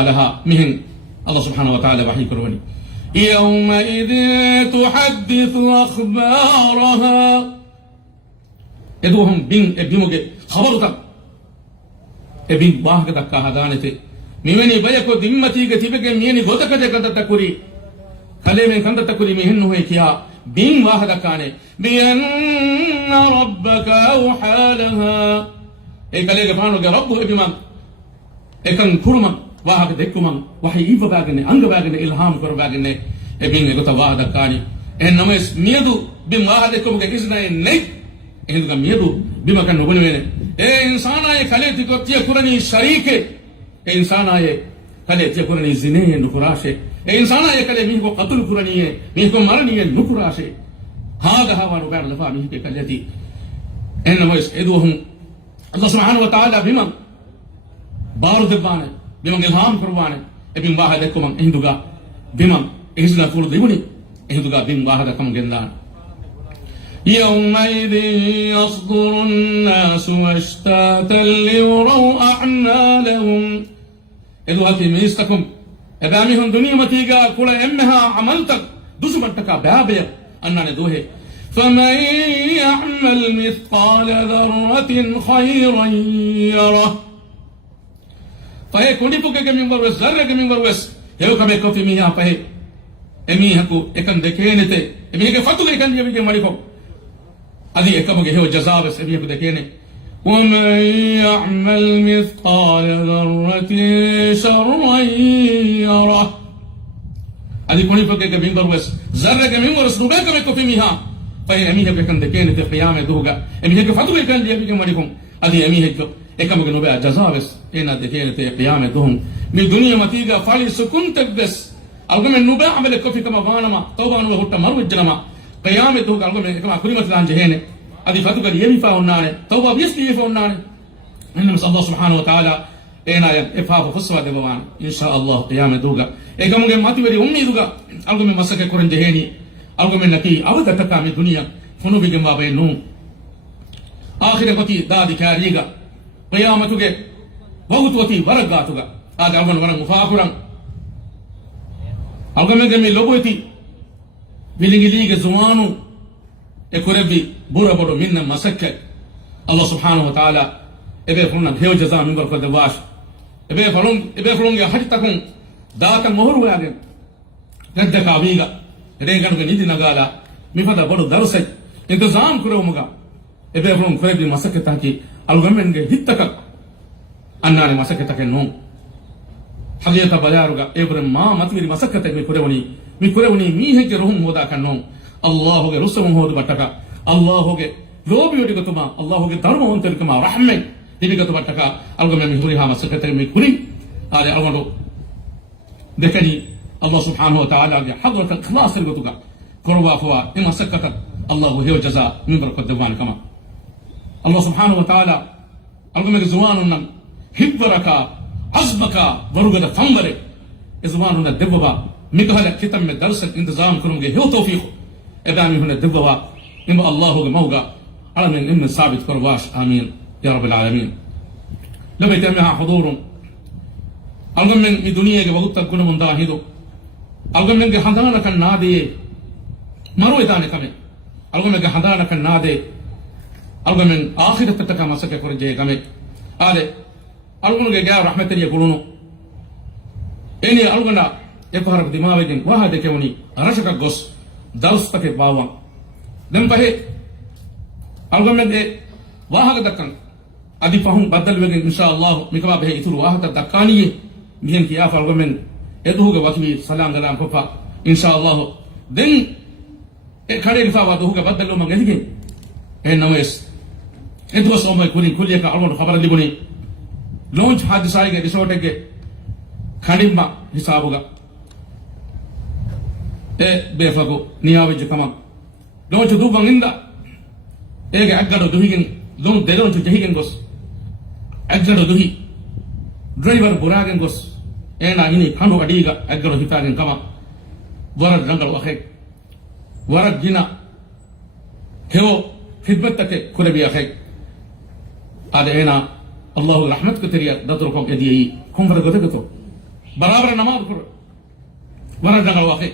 لها مهن الله سبحانه وتعالى وحي كروني يومئذ تحدث أخبارها إدوهم بين بيموجي خبرتك بين باهك دكا هدانته ميمني بيكو دمتي كتيبك ميني غوتك جكنت تكوري خلي من كنت تكوري مهن هو كيا بين واحد كانه بأن ربك أوحى لها إيه فانو رب إبمان إكن كرمان واحد دكمان وحي إيف باغني أنغ باغني إلهام كر باغني إبين إغتا واحد كاني إنما ميدو بين واحد كم كيسنا إنك إنك ميدو بما كان نقول منه إيه إنسان آيه خلي تكتيا كرني شريك إنسان آيه خلي تكتيا كرني زنيه نكراشه إنسان آيه خلي ميهو قتل كرنيه ميهو مرنيه نكراشه هذا هو ربنا لفا ميهو كالتي إنما يسعدوهم الله سبحانه وتعالى بما بارد بانه بما إلهام كربانه ابن واحد كم إندوغا بما إهزنا كل ديوني إندوغا بين واحد كم جندان يومئذ يصدر الناس أشتاتا ليروا أعمالهم إذ هاتي ميستكم إبامهم دنيا متيجا كل إمها عملتك دوسو بنتكا بابيا أننا ندوه فمن يعمل مثقال ذرة خيرا يره فهي كوني بوكا كمين بروس ذرة كمين بروس يو كمي كوفي ميها فهي أمي هكو إكن دكينته أمي هكو فتو إكن يبي مالكو هذه إكمل هو جزاء بس أمي هكو دكينه ومن يعمل مثقال ذرة شرا يره هذه كوني بوكا كمين بروس ذرة كمين بروس نوبا كمي كوفي ميها فهي أمي هكو إكن دكينه في قيامة دوغا أمي هكو فتو إكن يبي مالكو هذه أمي هكو إكمل نوبا جزاء بس إن دكينه في قيامة دوم من الدنيا متيجا فالي سكون تكبس ألقى من نوبا عمل كوفي كما بانما توبا نوبا هو تمر وجنما قيامة دوغا ألقى من كما كل مثل عن جهنة هذه فتو قال يبي فاونانه توبا بيسكي يفاونانه إنما الله سبحانه وتعالى إنا إفهاف خصوة دبوان إن شاء الله قيامة دوغا إكمل ما تبري أمي دوغا ألقى من مسك كورن جهني ألقى من نكي أبدا تكا من الدنيا فنو بيجمع بينهم آخر وقتي دادي كاريغا قيامة دوغا وقت وقتي ورقا دوغا هذا ألقى ورق مفاقرا ألقى من جميل لبوتي بيلينغي ليغ زوانو إكوربي بورا بورو منا مسك الله سبحانه وتعالى إبه فلنا هيو جزاء من بركة دواش إبه فلون يا حج تكون داتا مهر وياغن ندك أبيغا ريغان غنيدي نغالا مفدا بورو درسك انتظام كرو مغا إبه فلون كوربي مسك تاكي ألقى من هيتك أننا مسك تاكي نوم حقيقة بجاروغا إبراهيم ما متمري مسكتك ميكوروني ميهك روهم هودا كنون الله هو رسوم هود بتكا الله هو لوبي ودي كتما الله هو دارم هون تلكما رحمة دي كتما بتكا ألقى من ميهوري ها مسكتك ميكوري هذا ألقى دكني الله سبحانه وتعالى حضرة الإخلاص الغتوكا كروا فوا إن مسكتك الله هو جزاء من بركة دوان كما الله سبحانه وتعالى ألقى من زواننا هبركا عزبك ورغد فنبري إزمان هنا الدبوبا مكهلا كتم من درس الانتظام كرونجي هو توفيق إدامي هنا الدبوبا إما الله موقع على من إن ثابت كرواش آمين يا رب العالمين لما يتمها حضور ألغم من الدنيا وقت كل من داهدو ألغم من حضانا كان نادي مرو إداني كمي ألغم من حضانا كان نادي ألغم من آخر تتكا مسكة كرنجي كمي آده ألغم جاء رحمة الله يقولونه إني ألغنا يفهرب دماغين واحد كوني رشك الجوس داوس تكت باوان دم بهي ألغم من واحد دكان أدي فهم بدل وجن إن شاء الله مكما به يثور واحد دكاني مين كيا فألغم من يدوه وكيل سلام دلام كفا إن شاء الله دين كاري رفاع دوه بدل لهم عندي نويس أنت بس أمي كوني كل يك ألغم خبر اللي بني لونج حادثة آئے رسوٹ کے کھڑیمبا حساب ہوگا اے بے فاگو نیاوی جکما لونج دو بانگندا ایک اگڑو دوہی گن لونج دیرون چو جہی گن گوس اگڑو دوہی ڈرائیور برا گن گوس اینا ہینی کھانو اڈیگا اگڑو ہتا گن کما ورد رنگل وخے ورد جنا ہیو خدمت تک کھربی اخے آدھے اینا الله رحمتك تريا دتركم يدي كم فرق دكتور barabar namaz kur wara dangal waxe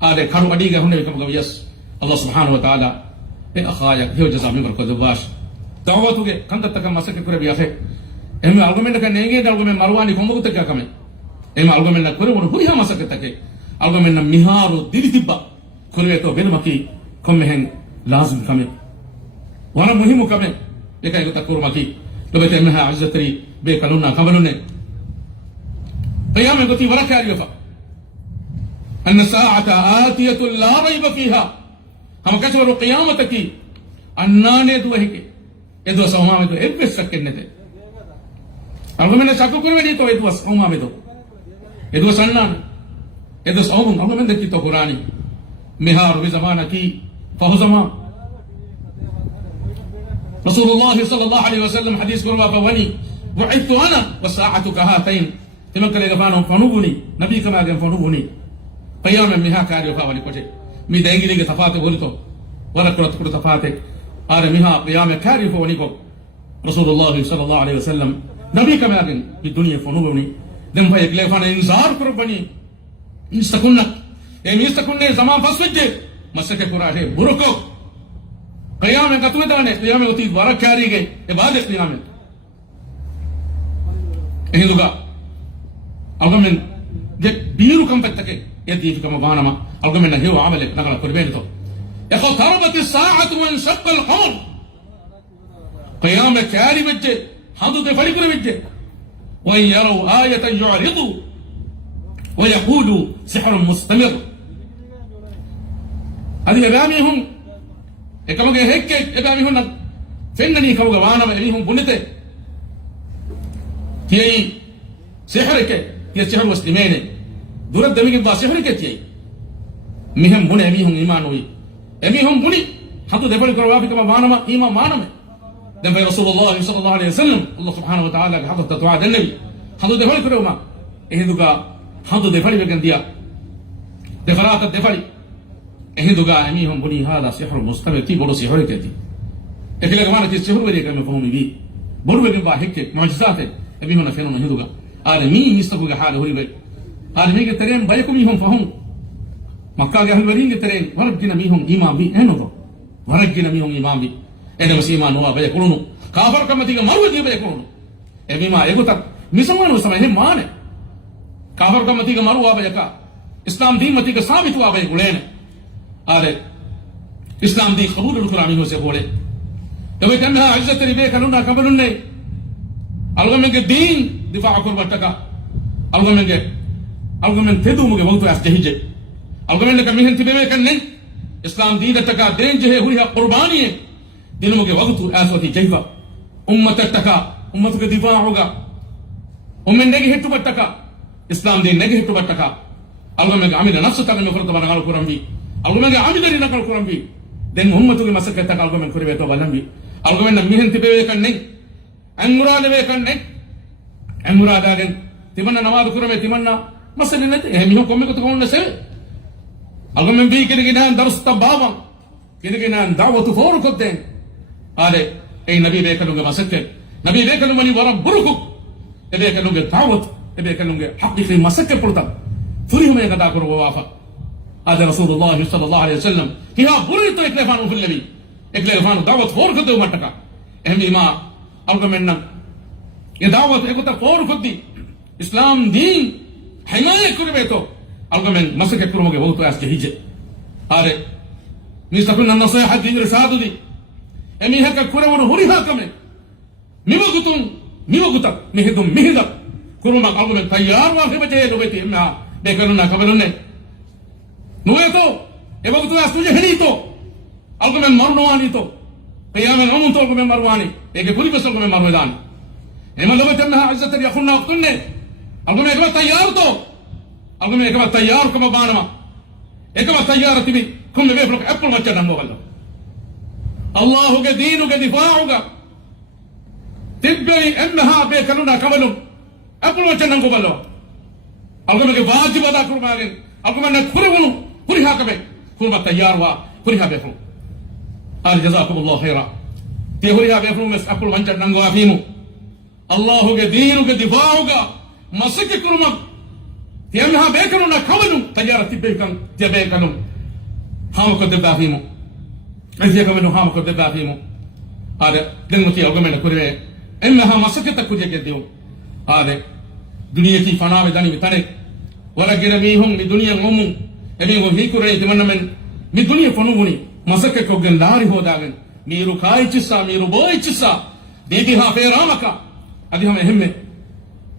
ade karu adiga hunde kam gawiyas Allah subhanahu wa ta'ala e akhaya heo jaza mi barko debash dawatuge kanta taka masake kure biaxe emme argument ka nege dalgume marwani komugutte ka kame emme argument na kure wonu huya masake take argument na miharu dilitibba kure to benmaki komme hen lazim kame wana muhimu kame ekay ko takuru maki lobe temha azzatri be kanuna kabalunne qiyam goti wara kariyo fa أن الساعة آتية لا ريب فيها هم كسر قيامتك أنان يدوهك يدو سوما مدو إبس سكنته أرغمنا ساكو كروي تو يدو سوما مدو يدو سنان يدو سوما أرغمنا دكي تو قراني مهار بزمانة كي فهو زمان رسول الله صلى الله عليه وسلم حديث كروا فوني وعدت أنا والساعة كهاتين تمكن لغفانهم فنوبني نبي كما قال فنوبني قيام مها كاريو فاولي كوتي مي دنگي دنگي تفاته ولتو ولا كرت كرت تفاته ار مها قيام كاريو فاولي كو رسول الله صلى الله عليه وسلم نبي كما قال في الدنيا فنوبني دم فايك لفان انذار قربني استكنا يم استكنا زمان فسوجه مسكه قراته بركو قيام قتل دانه قيام وتي ورا كاريگه عبادت قيام اهدوغا ألغمن جت بيرو كم بتكه يدي في كم بانما ألغمن هو عمله نقل قربين تو اقتربت الساعة وانشق القمر قيام كاري بجه حدود فريق بجه وإن يروا آية يعرضوا ويقولوا سحر مستمر هذه أبامهم كموجه هيك أبامهم فإنني كموجه بانما أبيهم بنته تي سحرك تي سحر مسلمين دور الدمي کے بعد سحر کہتی ہے مهم بني أميهم إيمانوي أميهم بني حتى دفعوا كروافي كما مانما إيمان مانما دم في رسول الله صلى الله عليه وسلم الله سبحانه وتعالى حتى تتوعد النبي حتى دفعوا كروما إهدوكا حتى دفعوا بكنديا دفعات الدفعي إهدوكا أميهم بني هذا سحر مستمر تي برو سحر كتي إخلا كمان تي سحر ولي كم فهمي بي برو بكم باهك معجزات أميهم نفيرون إهدوكا آدمين يستقوا حاله هري بي آدمين كترين بايكم يهم فهم مكة के हलवरीन के तरह वर्ग की नमी हम ईमान भी है नो तो वर्ग की नमी हम ईमान भी ऐसे मुसलमान हुआ बजे करोनो काफर का मती का मरु दी बजे करोनो ऐ बीमा एगो तक मुसलमान हो समय है मान है काफर का मती का मरु हुआ बजे का इस्लाम दीन मती का साबित हुआ बजे गुलेन अरे इस्लाम दी कबूल उलकुरामी हो से बोले तब एक अन्ना इज्जत रिबे कनुना कबलुन ने अलगम के दीन दिफा कर बटका अलगम तेदु मुगे बहुत ऐसे जहीजे अलगमें कमी हैं तिबे में करने इस्लाम दीन तका दें जो है हुई है कुर्बानी है दिनों के वक्त ऐसा थी जैवा उम्मत तका उम्मत के दिफा होगा उम्में नेगे हिट्टू बट्टका इस्लाम दीन नेगे हिट्टू बट्टका अलगमें आमिर नफ्स तक में फरत बनाल कुरंबी अलगमें आमिर दरी नकल कुरंबी दिन उम्मत के मसक तक अलगमें कुरे बेतो बलंबी अलगमें नमी हैं तिबे में करने अंगुरा ने करने अंगुरा दागन तिमन्ना नमाज कुरमे तिमन्ना मसले ने हम ही कोमे को तो कौन से अलगमें भी किन्हीं ना दरस्त बाबा किन्हीं ना दावत फोर करते हैं आले ऐ नबी देखलूँगे मसक्के नबी देखलूँगे नहीं वाला बुरुक ये देखलूँगे दावत ये देखलूँगे हक़ीक़ी मसक्के पड़ता थोड़ी हमें कदा करो वाफ़ा आज रसूलुल्लाह सल्लल्लाहु अलैहि वसल्लम कि हाँ बुरी तो एक लेफानु फिल्मी एक लेफानु दावत फोर करते हो मटका अहमी माँ अलगमें ना ये दावत एक उतर फोर करती इस्लाम दीन हिमायत कर बेतो अलगमें मसके कुरमोगे बहुत ऐसे हिजे आरे निस्तकुन नसीहा दी इरशाद दी एमी है का कुरे वो हुरी हाकमे मिवगुता मिहिदा कुरमा अलगमें तैयार वाफे बचे लोबेती मैं देखनो ना खबर ने नुए तो ए वक्त ऐसे तुझे हनी तो अलगमें मरनवानी तो क़याम नमन तो अलगमें मरवानी एक पूरी बस अलगमें मरवेदान एमा लोबेते ना इज्जत यखुना वक्तने अलगमें एक तैयार तो अलगमें एक बार तैयार कब बानमा एक बार तैयार तिबी कुम वे फ्लोक एप्पल मच्चा नमो वाला अल्लाह के दीन के दिफा होगा तिब्बी अन्हा बे कनुना कमलु एप्पल मच्चा नंगो वाला अलगमें के वाजिब अदा कुर्बान अलगमें ने खुरवनु खुरिहा कबे खुरबा तैयार हुआ खुरिहा बे फ्लो आल जज़ाकुमुल्लाह खैरा ते खुरिहा बे फ्लो में एप्पल मच्चा नंगो आफीमु अल्लाह के दीन के दिफा होगा मसक korma ti emha bekanu na kawanu tajara tibbekan jebekanu hama ko debba fimo afiya kawanu hama ko debba fimo ada dengo ti algomena kurwe emma ha masakata kuje geddew ada duniya ki fanawe dani mitane wala gena mi hon mi duniya ngomu emi go hikure timannamen mi duniya fonuguni masake ko gendari hodagen miru kaichissa miru boichissa debi ha feramaka adi hame hemme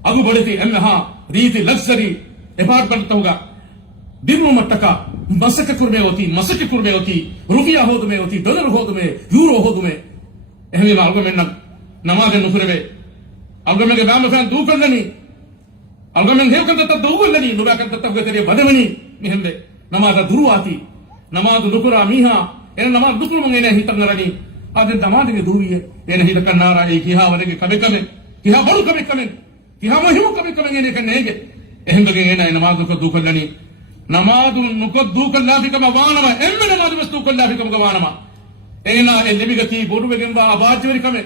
agu bodeti emma ha ರೀತಿ luxury apartment ಹೋಗ ದಿನ ಮಟ್ಟಕ ಮಸಕ್ಕೆ ಕುರ್ಮೆ ಹೋತಿ ರುಪಿಯಾ ಹೋದ್ಮೆ ಹೋತಿ ಡಾಲರ್ ಹೋದ್ಮೆ ಯೂರೋ ಹೋದ್ಮೆ ಎಹಮಿ ಅಲ್ಗಮೆನ್ನ ನಮಾಜನ್ನು ಕುರವೆ ಅಲ್ಗಮೆಗೆ ಬ್ಯಾಮ ಫ್ಯಾನ್ ದೂಕಂದನಿ ಅಲ್ಗಮೆನ್ ಹೇಕಂತ ದೂವಲ್ಲನಿ ನುಬಾಕಂತ ತಗತರಿ ಬದವನಿ ಮಿಹೆಂಬೆ ನಮಾಜ ದುರುವಾತಿ ನಮಾಜ್ ನುಕುರ ಮೀಹಾ ಏನ ನಮಾಜ್ ದುಕುರು ಮಂಗೇನೆ ಹಿತಂಗರನಿ ಆದ್ರೆ ನಮಾಜಿಗೆ ದೂವಿಯೆ ಏನ ಹಿತ ಕನ್ನಾರ ಈ ಕಿಹಾವರೆಗೆ ಕಬೆ ಕಿಹಾ ಬಡು ಕಬೆ ಕಿಹಾ ಮಹಿಮು ಕಬೆ ಏನೆ ಕನ್ನೇಗೆ ಎಹೆಂಬಗೆ ಏನ ನಮಾಜ್ ನುಕ ದೂಕಲ್ಲನಿ ನಮಾಜು ನುಕ ದೂಕಲ್ಲಾಫಿಕಮ ವಾನಮ ಎಮ್ಮೆ ನಮಾಜು ಮಸ್ತು ದೂಕಲ್ಲಾಫಿಕಮ ವಾನಮ ಏನ ಎಲ್ಲಿಬಿಗತಿ ಬೋಡುವೆಗೆಂಬ ಅಬಾಜ್ಯವರಿ ಕಮೆ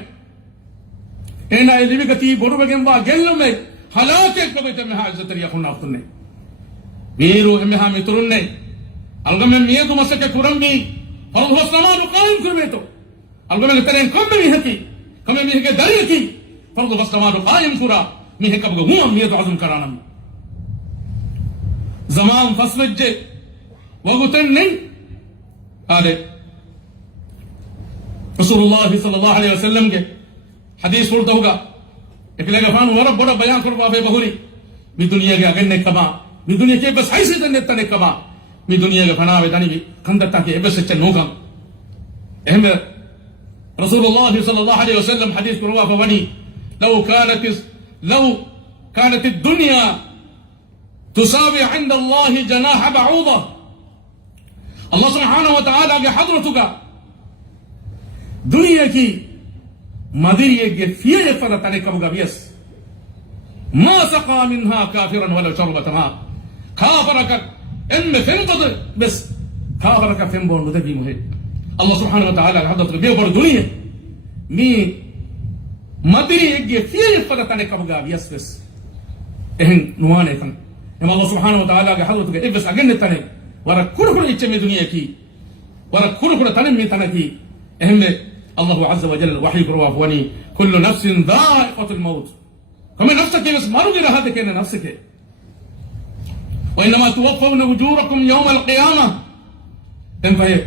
ಏನ ಎಲ್ಲಿಬಿಗತಿ ಬೋಡುವೆಗೆಂಬ ಗೆಲ್ಲುಮೆ ಹಲಾಕೆ ಕಬೆತಮೆ ಹಾಜತರಿಯ ಹುನ್ನಾಫ್ತುನ್ನೆ ವೀರು ಎಮ್ಮೆ ಹಾ ಮಿತುರುನ್ನೆ ಅಲ್ಗಮೆ ಮಿಯದು ಮಸಕೆ ಕುರಂಬಿ ಹೊರದು ಹೊಸಮಾನು ಕಾಯಿಂ ಕುರ್ಬೇತು ಅಲ್ಗಮೆ ತೆರೆನ್ ಕಮ್ಮೆ ಮಿಹಕಿ ಕಮ್ಮೆ ಮಿಹಕೆ ದರಿಯಕಿ ಹೊರದು ಹೊಸಮಾನು ಕಾಯಿಂ ಕುರ ಮಿಹಕ ಬಗ ಹುಮ ಮಿಯದು ಅಜುಂ ಕರಾನಂ زمان فسوجه وغتنن هذا رسول الله صلى الله عليه وسلم के हदीस पढ़ता होगा एकले गफान वरब बड़ा बयान करवा बे बहुरी मी दुनिया के अगन्ने कमा मी दुनिया के बस ऐसे तने तने कमा मी दुनिया के फना वेदानी भी खंदता के बस चनोगा अहम رسول الله صلى الله عليه وسلم حديث करवा बनी لو كانت الدنيا تساوي عند الله جناح بعوضة الله سبحانه وتعالى بحضرتك دنيا की मदिरिये के फिर फरतने कब गबियस ما سقى منها كافرا ولا شربة ماء كافرك ان فنقض بس كافرك فين بون دبي مه الله سبحانه وتعالى حضرتك بيبر دنيا مي मदिरिये के फिर फरतने कब गबियस बस ehn nuane kan Allah subhanahu wa ta'ala ke hadratu ke ibs agenne tane wara kuru ichme duniya ki wara kuru tane mi tane ki ehme Allah azza wa jalla wahi kurwa wani kullu nafsin dha'iqatul maut kama nafsake bas maruge rahate ke nafsake wa inma tuwaffawna ujurakum yawm al-qiyamah en faye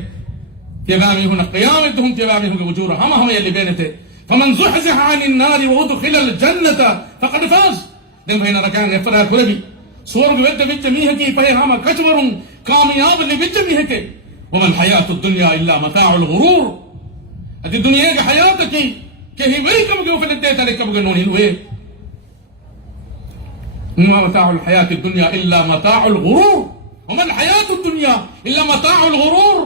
yagami huna qiyamatuhum yagami huna ujura hama yalli bainate faman zuhziha 'anil nar wa udkhila al-jannata faqad faz den faye rakan yafra kurabi स्वर्ग वेद विच मीह की पहे हम कचवरुं कामयाब ने विच मीह के वमन हयात दुनिया इल्ला मताउल गुरूर अदि दुनिया के हयात की के ही वही कम के फले दे तले कब गनोनी हुए मताउल हयात दुनिया इल्ला मताउल गुरूर वमन हयात दुनिया इल्ला मताउल गुरूर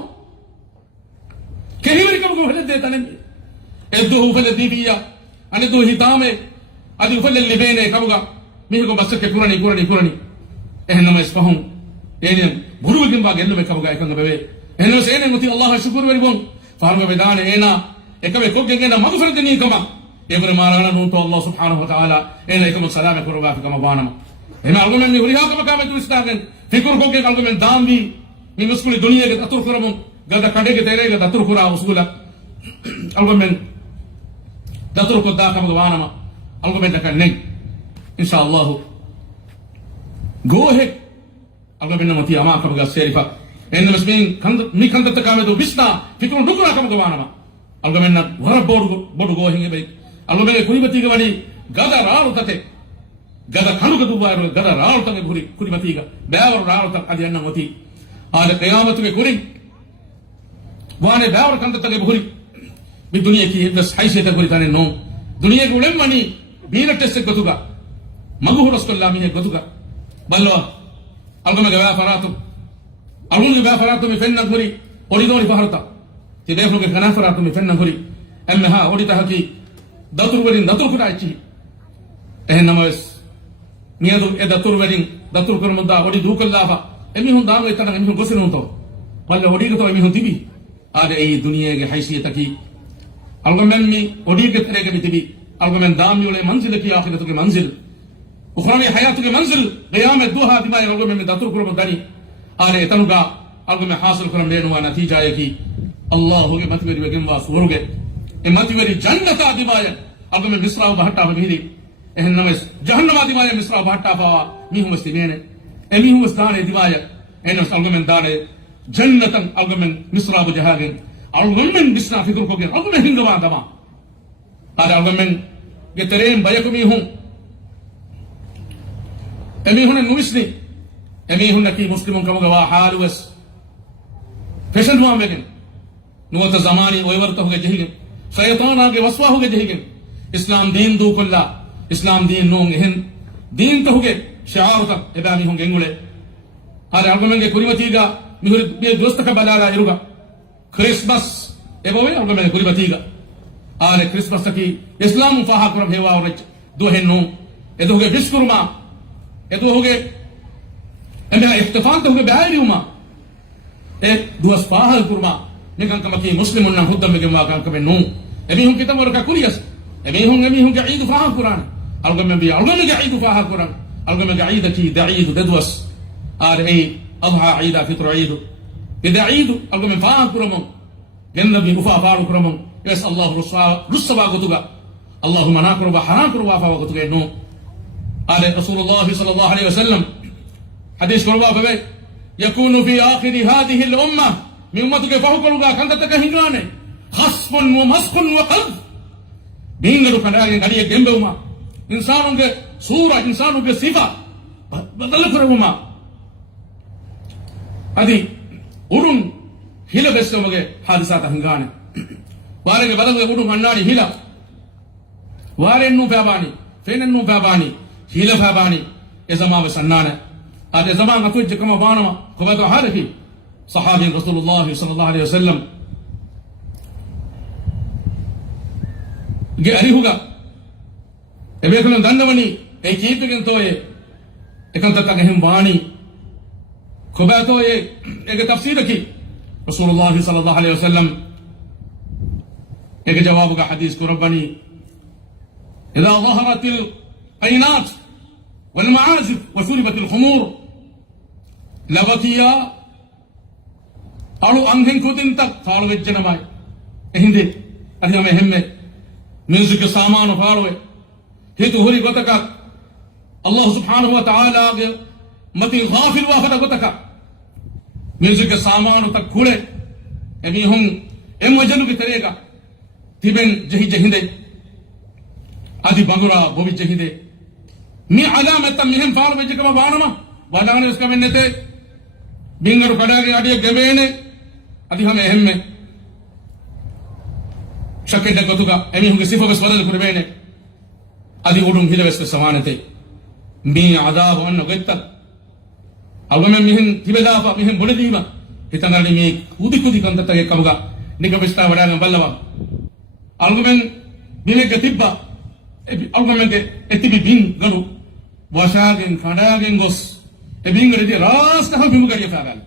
के ही वही कम के फले दे तले एदो फले दीबिया अने दो हितामे अदि फले लिबेने कबगा मीह को बस के पुरानी ehna isfahum enen burugen ba gello be kabuga ekanga bebe ehna sene muti Allah shukr weri bon farma bedane ena ekabe koggen na magfir dini kama ebre marana nun to Allah subhanahu wa ta'ala ena ekam salama kuruga kama banama ena argumen mi huriha kama kama tu istagen fikur koggen argumen dambi mi muskuli duniya ke atur kuramum gada kade ke tere gada atur kura usula argumen datur ko da kama banama argumen da kan nen inshallah go ahead algamena mati ama kabaga serifa en masmin mi kanda takame do bisna fikru dukura kama gawana algamena wara bodu go hinge be algamena kuibati ga wani gada raalu tate gada khanuga dubaru gada raalu tate guri kuibati ga baawar raalu tate adiyanna mati ala qiyamatu me guri wane baawar kanda tate guri bi duniya ki bas haysiyata guri tane no duniya ko ulem mani bina test gotuga magu rasulullah mi gotuga ballo algome gaba faratu mi fenna guri odi doni faharta ti deflo ke kana faratu mi fenna guri emme ha odi tahaki datur kuda ichi namas niyadu e datur kur mudda odi dukallafa emi hon dawe tan emi hon gosinu to ballo odi to emi hon tibi ade ei duniya ge haysiyata ki algome mi odi ke tere ge tibi algome dam yole manzil ki akhiratu ke manzil ukhrawi hayatuge manzil qiyamet duha dimay algome me datur kurum dani are etanuga algome hasil kurum lenuwa natija yaki Allahuge matveri wegen wa suruge e matveri jannata dimay algome misra bahata bahiri ehn names jahannama dimay misra bahata fa mi humas timene e mi humas dane dimay enos algome dane jannatan algome misra bahagen algome misra fikur ko ge algome hingawa dama are algome ge terem bayakumi hum emi hun numisni emi hun ki muslimun kamuga wa halus fashion wa megen nuwata zamani oywarta hoge jehigen shaytana ge waswa hoge jehigen islam din du kulla islam din nong hen din to hoge shi'aruta ebami hun gengule are algomenge kuribatiga mihur be dostaka balala iruga christmas ebowe algomenge kuribatiga are christmas ki islam faha kuram hewa orach do henno edo hoge biskurma edo hoge enda ihtifal to hoge baayuma ek duas fahal kurma nekan kamaki muslimun na huddam ge ma kan kamen no emi hun kitam or ka kuriyas emi hun ge eid fahal quran algam bi algam ge eid fahal quran algam ge eid ki da'id dadwas ar ay adha eid fitr eid bida'id algam fahal quram genna bi ufa fahal quram yes allah rusaba gotuga allahumma nakru wa haram kru wa fa gotuga no قال رسول الله صلى الله عليه وسلم حديث كربا فبي يكون في آخر هذه الأمة من أمتك فهكذا كانت تكهنغاني خصف ومسخ وقذف بينغلو كناغي غريه جنبهما إنسان صورة إنسان صفة بدل فرهما هذه أورون هلا بسموغي حادثات هنغاني وارغ بدل أورون هناري هلا وارنو فاباني فيننو فاباني هيلا فاباني إذا ما بسنانا هذا زمان أفوج كما بانما كبادو حالكي صحابي رسول الله صلى الله عليه وسلم جاء أريهوغا يبيكلون دندوني أي كيبكن توي إكن تتكهم باني كبادو إيه تفسيرك رسول الله صلى الله عليه وسلم إيه جوابك حديث كرباني إذا ظهرت القينات والمعازف وشربت الخمور لبكيا ألو أنهن كودن تك فالو الجنماي إهندي أديهم همه ميوزك سامان فالو هيتو هوري غتك الله سبحانه وتعالى متي غافل واخد غتك ميوزك سامان تك كوله أمي هم إم وجنو بتريغا تبين جهي جهندي أدي بانغورا بوبي جهندي مي علامة مهم فعل بيجي كم بانما بانغاني उसका में नेते बिंगर कड़ागे आडिये गवेने अधी हमें अहम में शक्के डगतुगा एमी हम किसी फोकस बदल करवेने अधी उड़ूं हिले वैसे समानते मी आदाब वन नगेत्ता अल्लाह में मिहन तिबेदापा मिहन बोले दीवा हितंगानी मी कुदी कंता तगे कबगा निकबिस्ता वडांग बल्लवा अल्लाह में मिले गतिब्बा अल्लाह में एतिबी बिन गनु वशागें खड़ागें गोस ebing redi ras ta bimu gariya fagal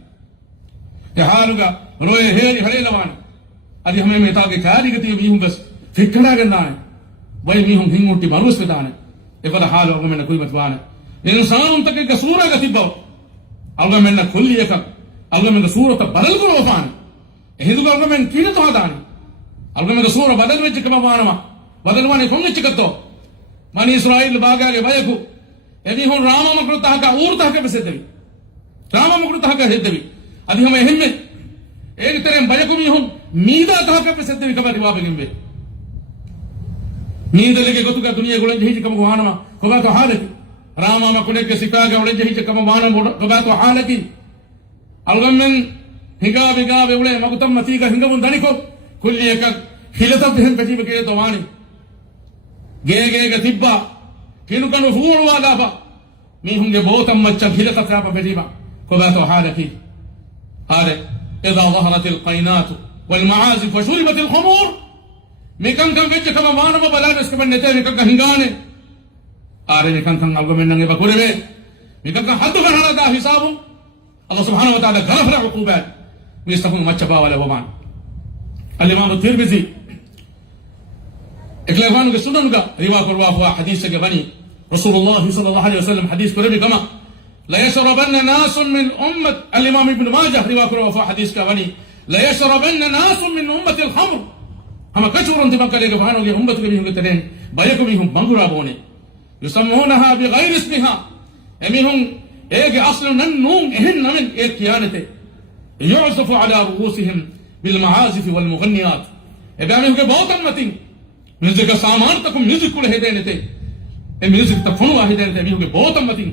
ya haruga roye heri hare lawan adi hame meta ke khari gati bihum bas fikra ganna vai bihum hingutti marus pedane ekala halu agmen koi batwana insan tak ke sura gati baw agmen kulli ek agmen sura ta badal ko ofan ehidu agmen kina to hadani agmen sura badal vech kama manama badalwane konge chikatto mani israel bagage bayaku यदि हम राम मकृता का ऊर्ता के बसे देवी राम मकृता का है देवी अभी हम एहम में एक तरह बयको भी हम मीदा ता के बसे देवी कबा दिवा बेगिंबे मीद लेके गोतु का दुनिया गोले जही कम गुहाना कबा तो हाल की राम मकुने के सिका के गोले जही कम गुहाना कबा तो हाल की अलगमन हिगा बिगा बेवले मकुतम मती का हिंगम दनिको कुल्ली एक हिलता बहन कजी के तो वाणी गे गतिब्बा किनु कनु फूल वाला बा मी होंगे बहुत मच्चा खिलता था बदीबा कबा तो हालकी अरे इذا ظهرت القينات والمعازف وشربت الخمور मेकं कं वेच कम वान बा बला इसके बन्ने ते मेकं हिंगाने अरे मेकं कं अलगो में नंगे बकुरे में मेकं कं हद करना दा हिसाब अल्लाह सुब्हानहु व तआला गरफ उकूबत मिस्तफु मच्चा वाला वमान अल इमाम तिरमिजी इकलेवान के सुनन का रिवा करवा हुआ हदीस के बनी رسول الله صلى الله عليه وسلم حديث كريم كما لا يشربن ناس من أمة الإمام ابن ماجه رواية وفا حديث كوني لا يشربن ناس من أمة الخمر هم كشور انت بكالي كفانو لي أمة كبيهم كترين بيكم يهم بانغرا بوني يسمونها بغير اسمها يميهم ايجي أصل ننوم إهن من كيانته يعزف على رؤوسهم بالمعازف والمغنيات إبامهم كبوت المتين म्यूजिक का सामान तक म्यूजिक को ले देने थे ए म्यूजिक तक फोन वाहे देने थे भी होगे बहुत अम्मती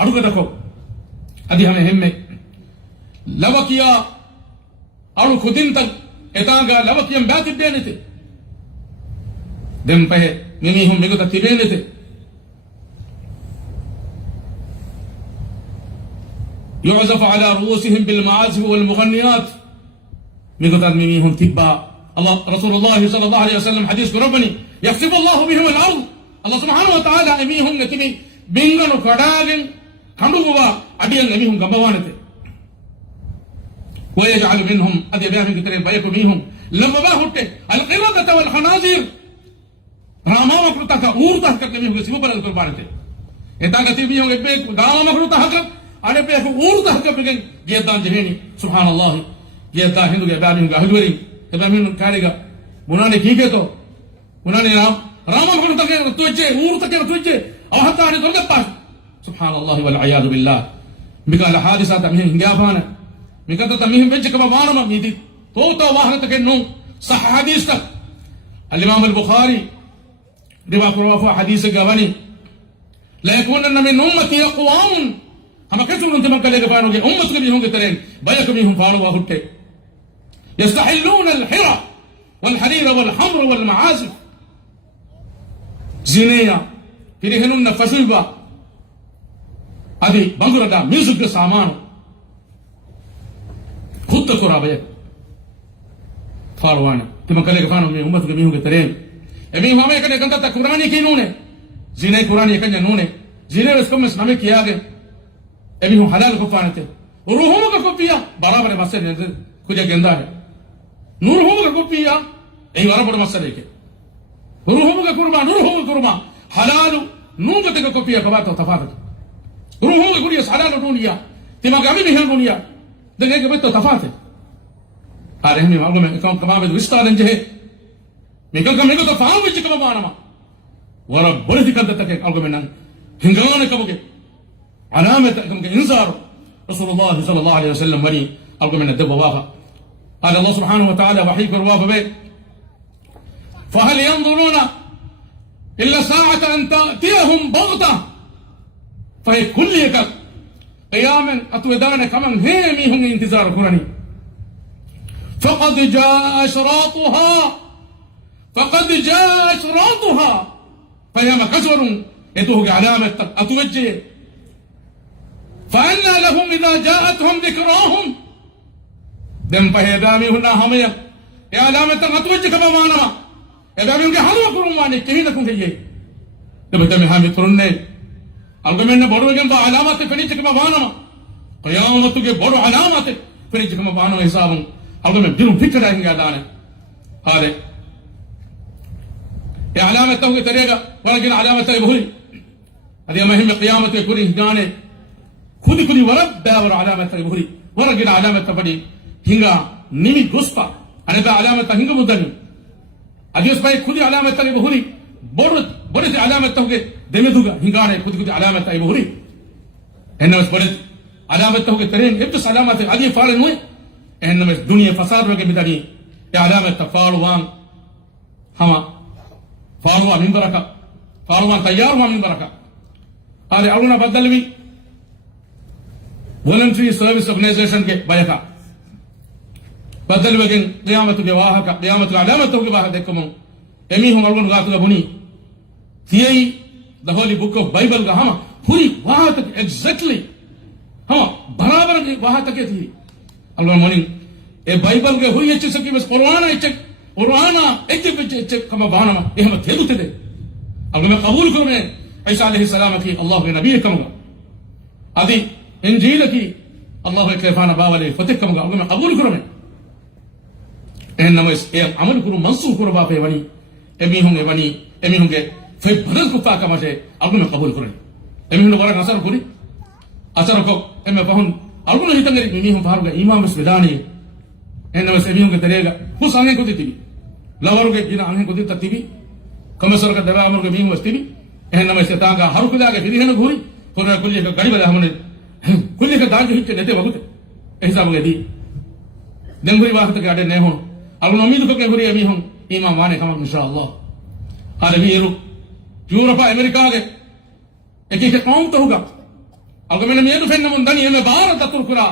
अड़ुगे रखो अभी हमें हिम्मे लवकिया अड़ु खुदिन तक एतांगा लवकियम बैत देने थे दिन पहे मिनी हम मिगो तक तिबेने थे युअज़फ़ अला रूसिहिम बिल मआज़िफ़ वल मुग़न्नियात मिगो तक मिनी हम तिब्बा الله رسول الله صلى الله عليه وسلم حديث ربني يخسف الله بهم الارض الله سبحانه وتعالى اميهم نتمي بينغنو كداغن كندوبا اديان اميهم غبوانته ويجعل منهم ادي بيان كترين بايكو ميهم لببا هوته القرده والخنازير راما مكرتا اورتا كتمي هو سيبو بلال قربانته اتا گتي ميهم ابي غاما مكرتا حق ادي بي اورتا حق بيگن جيدان جهني سبحان الله جيدا هندو گبامين گهلوري तबमीन कारेगा मुनाने ठीक है तो मुनाने राम को तक तुझे ऊर तक तुझे अहता ने दुर्गा पास सुभान अल्लाह वल अयाद बिल्लाह मिका ला हादिसा तमी हिंगाबाना मिका तमी बेंच के बाबाना मीदी तो वाहन तक नो सह हदीस तक अल इमाम अल बुखारी रिवा करवा हदीस गवानी ला यकूनन मिन उम्मती अक़वाम हम कैसे उनते मकले के बानोगे उम्मत के भी होंगे तेरे बयक भी हम फानो हुट्टे يستحلون الحرى والحرير والحمر والمعازف زينيا كريهنون فسيبا ادي بانغردا ميوزك سامان خود كرابيه فاروانا تم كله كانوا مي امه كمي هو ترين ابي هو ما كده كنت قراني كي نونه زينه قراني كنجا نونه زينه رسكم اسلامي كيا گه ابي هو حلال کو پانته روحو کو کوپيا برابر مسے कुछ गेंदा है नूर हो का कुपिया यही वाला बड़ा मसला है नूर हो का कुर्मा हलाल नूर का तेरा कुपिया कबात हो तफावत नूर हो का कुरिया हलाल दुनिया तिमा गामी में है दुनिया देखे के तो तफावत है अरे हम मालूम है कौन कमा में विस्तार है मेरे को तो फाम विच कमा बानमा वाला बड़े दिक्कत तक है अलग में नंग हिंगाने कब के अलामत कम के इंसार रसूलुल्लाह सल्लल्लाhu अलैहि वसल्लम वरी अलग में नदब वाफा قال الله سبحانه وتعالى وحيك الوافة به فهل ينظرون إلا ساعة أن تأتيهم بغتة فهي كل يكب قياما أتودان كمان هيمي هم انتظار كرني فقد جاء أشراطها فهي مكسر يدوه علامة أتوجه فأنا لهم إذا جاءتهم ذكراهم دم پہیدامی ہونا ہمیں یہ علامت متوجہ کبا مانا ادامی ان کے حلوہ کرمانے کہیں نہ کن گئی تب تمہیں ہمیں ترنے الگمین نے بڑو گن با علامت فنی چکما مانا قیامت کے بڑو علامت فنی چکما مانا حساب الگمین دلوں فکر رہیں گے ادانے ہارے یہ علامت تو کرے گا ولكن علامت بہری ادی مہم قیامت کے کلی جانے خود ورب داور علامت بہری ولكن علامت بڑی hinga nimi guspa anada alamata hinga mudani adios pai khudi alamata ne bahuri bode se alamata hoge demeduga hingane khudi alamata ai bahuri ennas bode alamata hoge teren ebto alamata adi faale noy ennas dunia fasad wage midani ya alamata faalwan hama faalwa min baraka faalwan tayyar wa min baraka ale aluna badalwi voluntary service organization ke bayaka بدل وجن قيامة جواهك قيامة علامة جواهك دكمو एमी हम अलगन गात बुनी थियई द Holi book of Bible का हम पूरी वहां तक एग्जैक्टली हम बराबर वहां तक थी अलगन मनी ए बाइबल के हुई अच्छे सकी बस कुरान एक कम बाना ये हम थे दुते दे अलगन मैं कबूल करूं मैं ईसा अलैहि सलाम की अल्लाह के नबी कहूंगा आदि इंजील की अल्लाह के कहफाना बावले फतेह कहूंगा अलगन मैं कबूल करूं मैं en namas e amal kuru mansu kuru ba pe wani emi honge fe badal ku ta kamate alguna qabul kurani emi no gara asar kuri asar ko emme pahun alguna hitangari mi hum faruga imam bismilani enna semi ke terega ku sange ko titibi lawaruge gina anhe ko titibi kamasar ka dara amur ke mi wastini enna me setanga harukula ke firi hena ghuri kora kulli ka gari bala hamne kulli ka daanju hitte nete wagute ehsam ge di denguri waqt ke ade ne hon alguna umid ko ke ghuri emi hum imam wane kam inshallah ada mi eru Europe America ge ekike qaum to hoga algamena me edu fenna mun dani eme bharat turkura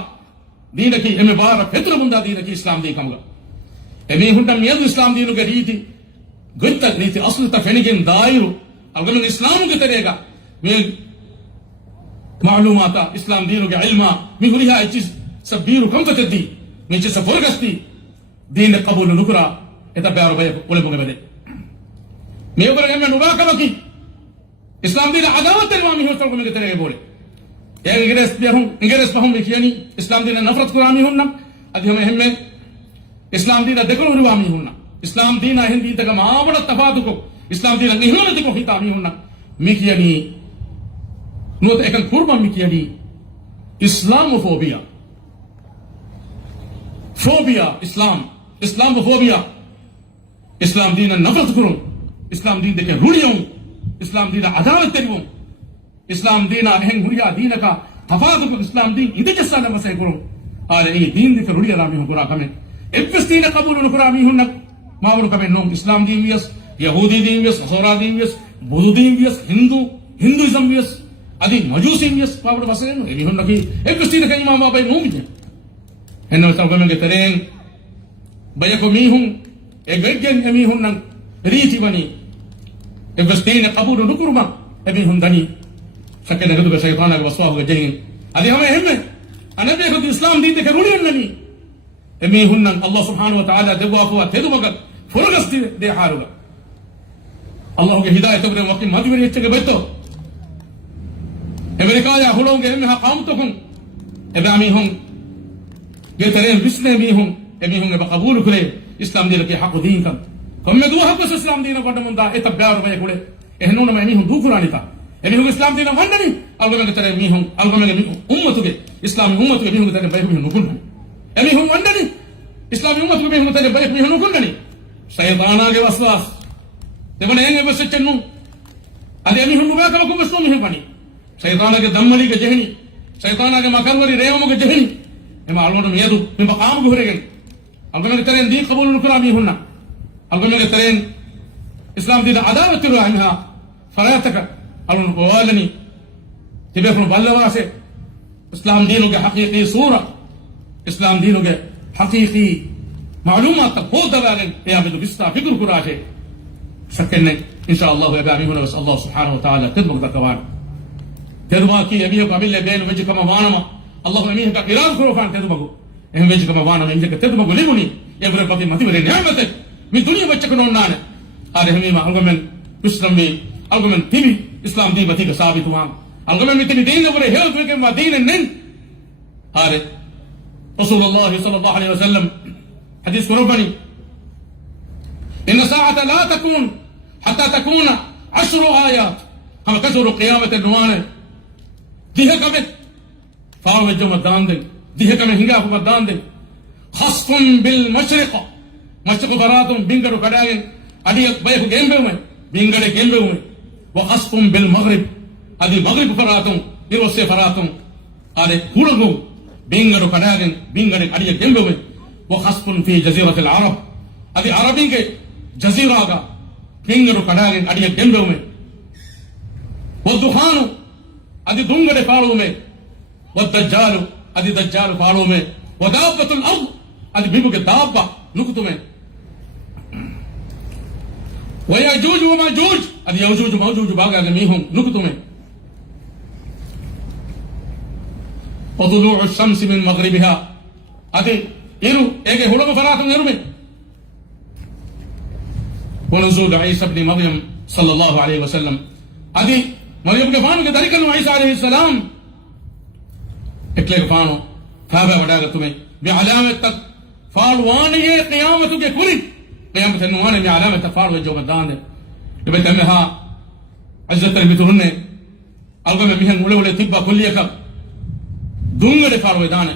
dina ki eme bharat petra munda dina ki islam de kamga eme hunta me edu islam dinu ge riti gotta riti aslu ta fenigen dairu algamena islam ge terega me معلومات اسلام دينو کے علما می ہریہ چیز سبیرو کم تدی می چیز فرغستی دین قبول نکرا eta bearo bay ole boge bede me over game nuba kabaki islam din adawat alwami ho tolgo me tere bole ya ingeres pahum likiyani islam din nafrat qurani hunna adi hame hemme islam din dekolo ruwami hunna islam din hindi daga maabada tafadu ko islam din nihona deko hitami hunna mikiyani not ekan kurban mikiyani islamophobia islamophobia islam din nafrat kurun islam din deke ruliyum islam din adawat teribum islam din hen huriya din ka tafadu ko islam din ide jasana masay kurun are e din deke ruliya rami hukura kame efstina qabul nukura mi hunna maawru kame non islam din wies yahudi din wies nasara din wies buddha din wies hinduism wies adi majusi wies maawru basen e hunna ki efstina kay mama bay mu'min enno tawgame ge tereng bayako mi hun egegen emi hunnan riti bani evestine qabul nukurma emi hundani sakene gadu shaytana ga waswahu ga jengin adi hame hemme anabe ko islam din de ke ruliyan nani emi hunnan allah subhanahu wa ta'ala dewa ko tedu maga furgasti de haruga allah ge hidayat gre waqti majburi hechge betto amerika ya hulonge emi ha qamtukum ebe ami hun ge tere bisne mi hun emi hun ba qabul kure islam din ke haq din kan komme du haq islam din ko munda eta bear bay kule ehno na mi hun du qurani ta emi hun islam din wandani algo me tere mi hun algo me ummatu ge islam ummatu ge mi hun tere bay mi hun kun emi hun wandani islam ummatu ge mi hun tere bay mi hun kun nani shaytana ge waswas de bane enge bes chennu ade emi hun ba ka ko bes mi hun pani shaytana ge dammali ge jehni shaytana ge makarwari reyamu ge jehni ema algo me yedu me baqam ge horegen algamena tereen din qabul nukra mi hunna algamena tereen islam din adawat tiru anha farataka alun qawalani tibekun ballawase islam dinu ke haqiqi sura islam dinu ke haqiqi معلومات خود دبالن يا بدو بيستا فكر كراشه سكنن ان شاء الله يا امي هنا بس الله سبحانه وتعالى تدمر ذكوان تدماكي يميو قبل بين وجه كما وانما اللهم امين کا قرار کرو خان تدمگو em veji kama wana men jeke tedu mago limuni evre pati mati wele ni'mate mi dunya bacca ko non nane ade hemi ma algomen islam mi algomen tibi islam di bati ka sabitu wan algomen mi tini dine wore hel tuke ma dine nen ade rasulullah sallallahu alaihi wasallam hadith kurubani inna sa'ata la takun hatta takuna 10 ayat hama kasuru qiyamat an-nuwane dihe kamet faawe joma dande dihe kame hinga ko dande khasfun bil mashriq baratun bingadu kadagen adi bay ko gembe me bingade gembe me wa khasfun bil maghrib adi maghrib baratun iro se baratun ade kurago bingadu kadagen bingade adi gembe me wa khasfun fi jazirat al arab adi arabin ke jazira ga bingadu kadagen adi gembe me wa dukhanu adi dungade faalo me wa dajjal adi dajjal faalo me wa dabbatul ard adi bibu ke dabba nukutu me wa yajuj wa majuj adi yajuj majuj baga ga mi hum nukutu me wa tulu'u ash-shams min maghribiha adi iru ege hulaga faratun iru me wa nuzul Isa ibn Maryam sallallahu alayhi wa sallam adi Maryam ke faanu ke tarikal Isa alayhi salam इतने फानो काबा बड़ा तुम्हें बेअलामत तक फालवाने ये क़यामत के कुरी क़यामत नुवाने में अलामत फाल जो मदान है जब तमे हा azzatar miturne algame mihen ule ule tibba kulliyaka dungare farwe dane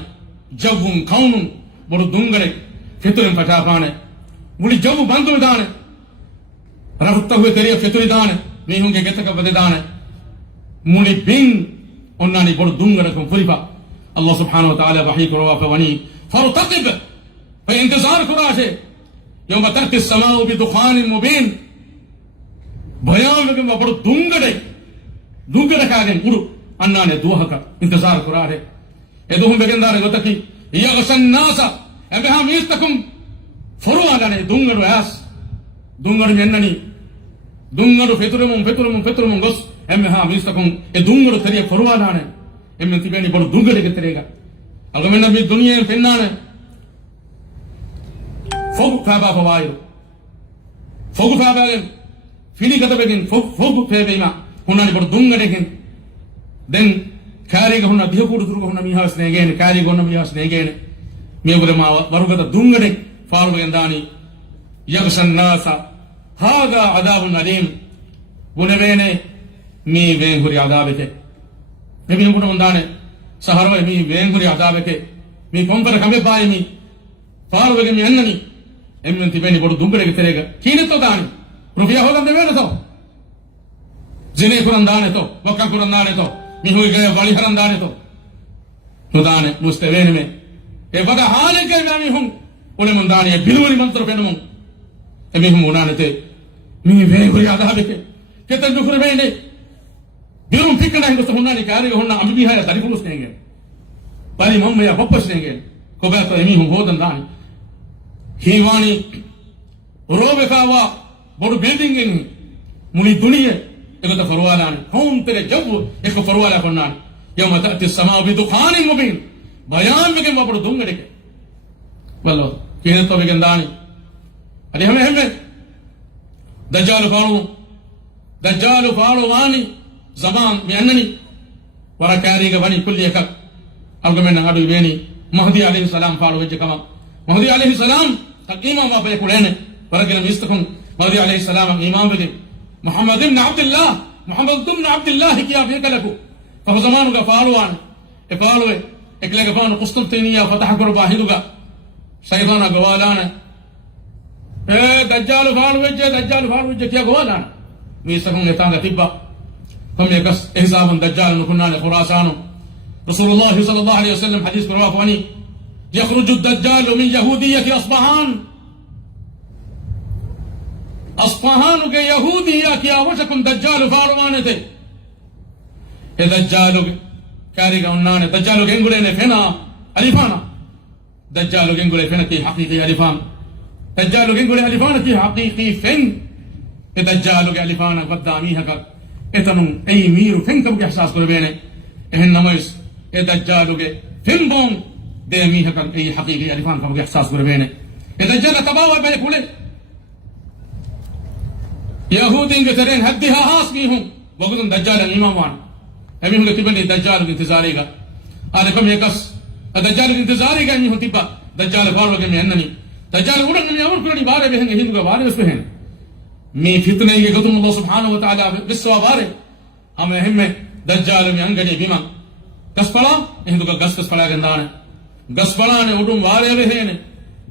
javum kaunun bodu dungare fituren pata paane muli javu bandu dane rafta huwe teriya fituri dane mihunge getaka bade dane muli bin onnani bodu dungare kom furiba Allah subhanahu wa ta'ala wahi kurawa fa wani fartaqib fa intizar kurashe yawma ta'ti as-sama'u bi dukhanin mubin ಭಯಾನಕ ಬಡ ದುಂಗಡೆ ಕಾಗೆ ಉಡು ಅನ್ನನೆ ದೋಹಕ ಇಂತಜಾರ ಕುರಾರೆ ಎದು ಬೆಗೆಂದಾರೆ ಗೊತ್ತಕಿ ಯಗಸನ್ನಾಸ ಎಬೆ ಹಾ ಮೀಸ್ತಕಂ ಫರುವಾಗನೆ ದುಂಗಡು ಯಾಸ್ ದುಂಗಡು ಮೆನ್ನನಿ ದುಂಗಡು ಫೆತುರುಮುಂ ಗೊಸ್ ಎಮ್ಮೆ ಹಾ ಮೀಸ್ತಕಂ ಎ ದುಂಗಡು ಕರಿಯ ಫರುವಾದಾನೆ ಎಮ್ಮೆ ತಿಬೇನಿ ಬಡ ದುಂಗಡೆಗೆ ತೆರೆಗ ಅಗಮೆನ್ನ ಬಿ ದುನಿಯೆ ಪೆನ್ನಾನೆ ಫೋಗು ಫಾಬಾ ಫವಾಯಿರು ಫೋಗು ಫಾಬಾಗೆ fini kata begin fogu pebema hunani bor dungadegen den kari ga hunna dihkudu turgo hunna mi has negene kari gonna mi has negene me gore ma warugata dungade faalu gendani yagsan nasa haga adabun alim gunebene mi venguri adabeke me mi gunu undane saharwa mi venguri adabeke mi kompara kabe baye mi faalu begin mi annani emmen tibeni bor dungade terega kineto dani रुपया होगा देवे ना तो जिने कुरंदाने तो वक्का कुरंदाने तो मिहुई गए बड़ी हरंदाने तो दाने मुस्तेवेन में ये बड़ा हाल के गामी हूं उन्हें मंदाने बिलवरी मंत्र पे नमूं ये मिहुं उन्हाने ते मिही वे गुरी आधा बेके कितने दुखरे बेने बिलवरी फिक्र नहीं तो हुन्ना निकाले हुन्ना अमी भी है तारीफ उस देंगे पाली मम्मे या वापस देंगे को बैठो ये मिहुं हो दंदाने हीवानी रोबे कावा बड़ो बिल्डिंग मुनी दुनिया एक तो फरवाला ने कौन तेरे जब एक फरवाला करना यौम तअति as-समाउ बिदुखानिन मुबीन बयान में के बड़ो दुंगड़े के बोलो किने तो बेगंदानी अरे हमें दज्जाल फालो वानी जमान में अन्ननी वरा कारी के बनी कुल्ली का अब में नाडू बेनी महदी अलैहि सलाम फालो वेज कमा महदी अलैहि सलाम तकीमा मा पे कुलेने वरगन मिस्तकुन महदी अलैहि सलाम इमाम बने मोहम्मद इब्न अब्दुल्लाह किया बेकलकु फह जमानु का फालवान ए फालवे एकले का फान कुस्तुंतीनिया फतह कर बाहिदुगा शैतान गवालाना ए दज्जाल फालवे क्या गवालाना मी सकम ने तांगा तिब्बा हम ये कस हिसाब दज्जाल नुकुना ने खुरासानो रसूलुल्लाह सल्लल्लाहु अलैहि वसल्लम हदीस करवा फनी यखरुजु दज्जाल मिन यहूदियति अस्फहान के यहूदिया की आवश्यकम दज्जाल फारवाने थे ये दज्जाल कारिगा उन्नाने दज्जाल गेंगुले ने फेना अलिफाना दज्जाल गेंगुले फेना की हकीकी अलिफान दज्जाल गेंगुले अलिफान की हकीकी फेन ये दज्जाल के अलिफाना बद्दामी हक इतनु ए मीरु फेन कब के एहसास कर बेने एहन नमस ये दज्जाल के फेन बों दे मी हक ए हकीकी अलिफान कब के एहसास कर बेने ये दज्जाल तबावा बे कुले यहूदी के तरह हद्दिहा हास की हूं वगुन दज्जाल इमाम वान अभी हम लोग बने दज्जाल के इंतजारी का आले कम एकस दज्जाल के इंतजारी का नहीं होती पा दज्जाल फार वगे में अन्ननी दज्जाल उड़न में और कोई बारे में हिंदू का बारे उसमें है मी फितने ये गदुम अल्लाह सुब्हानहु व तआला विश्वा बारे हम में दज्जाल में अंगड़ी बीमा कस पड़ा हिंदू का गस पड़ा गंदाने गस पड़ा ने उडुम वारे वे है ने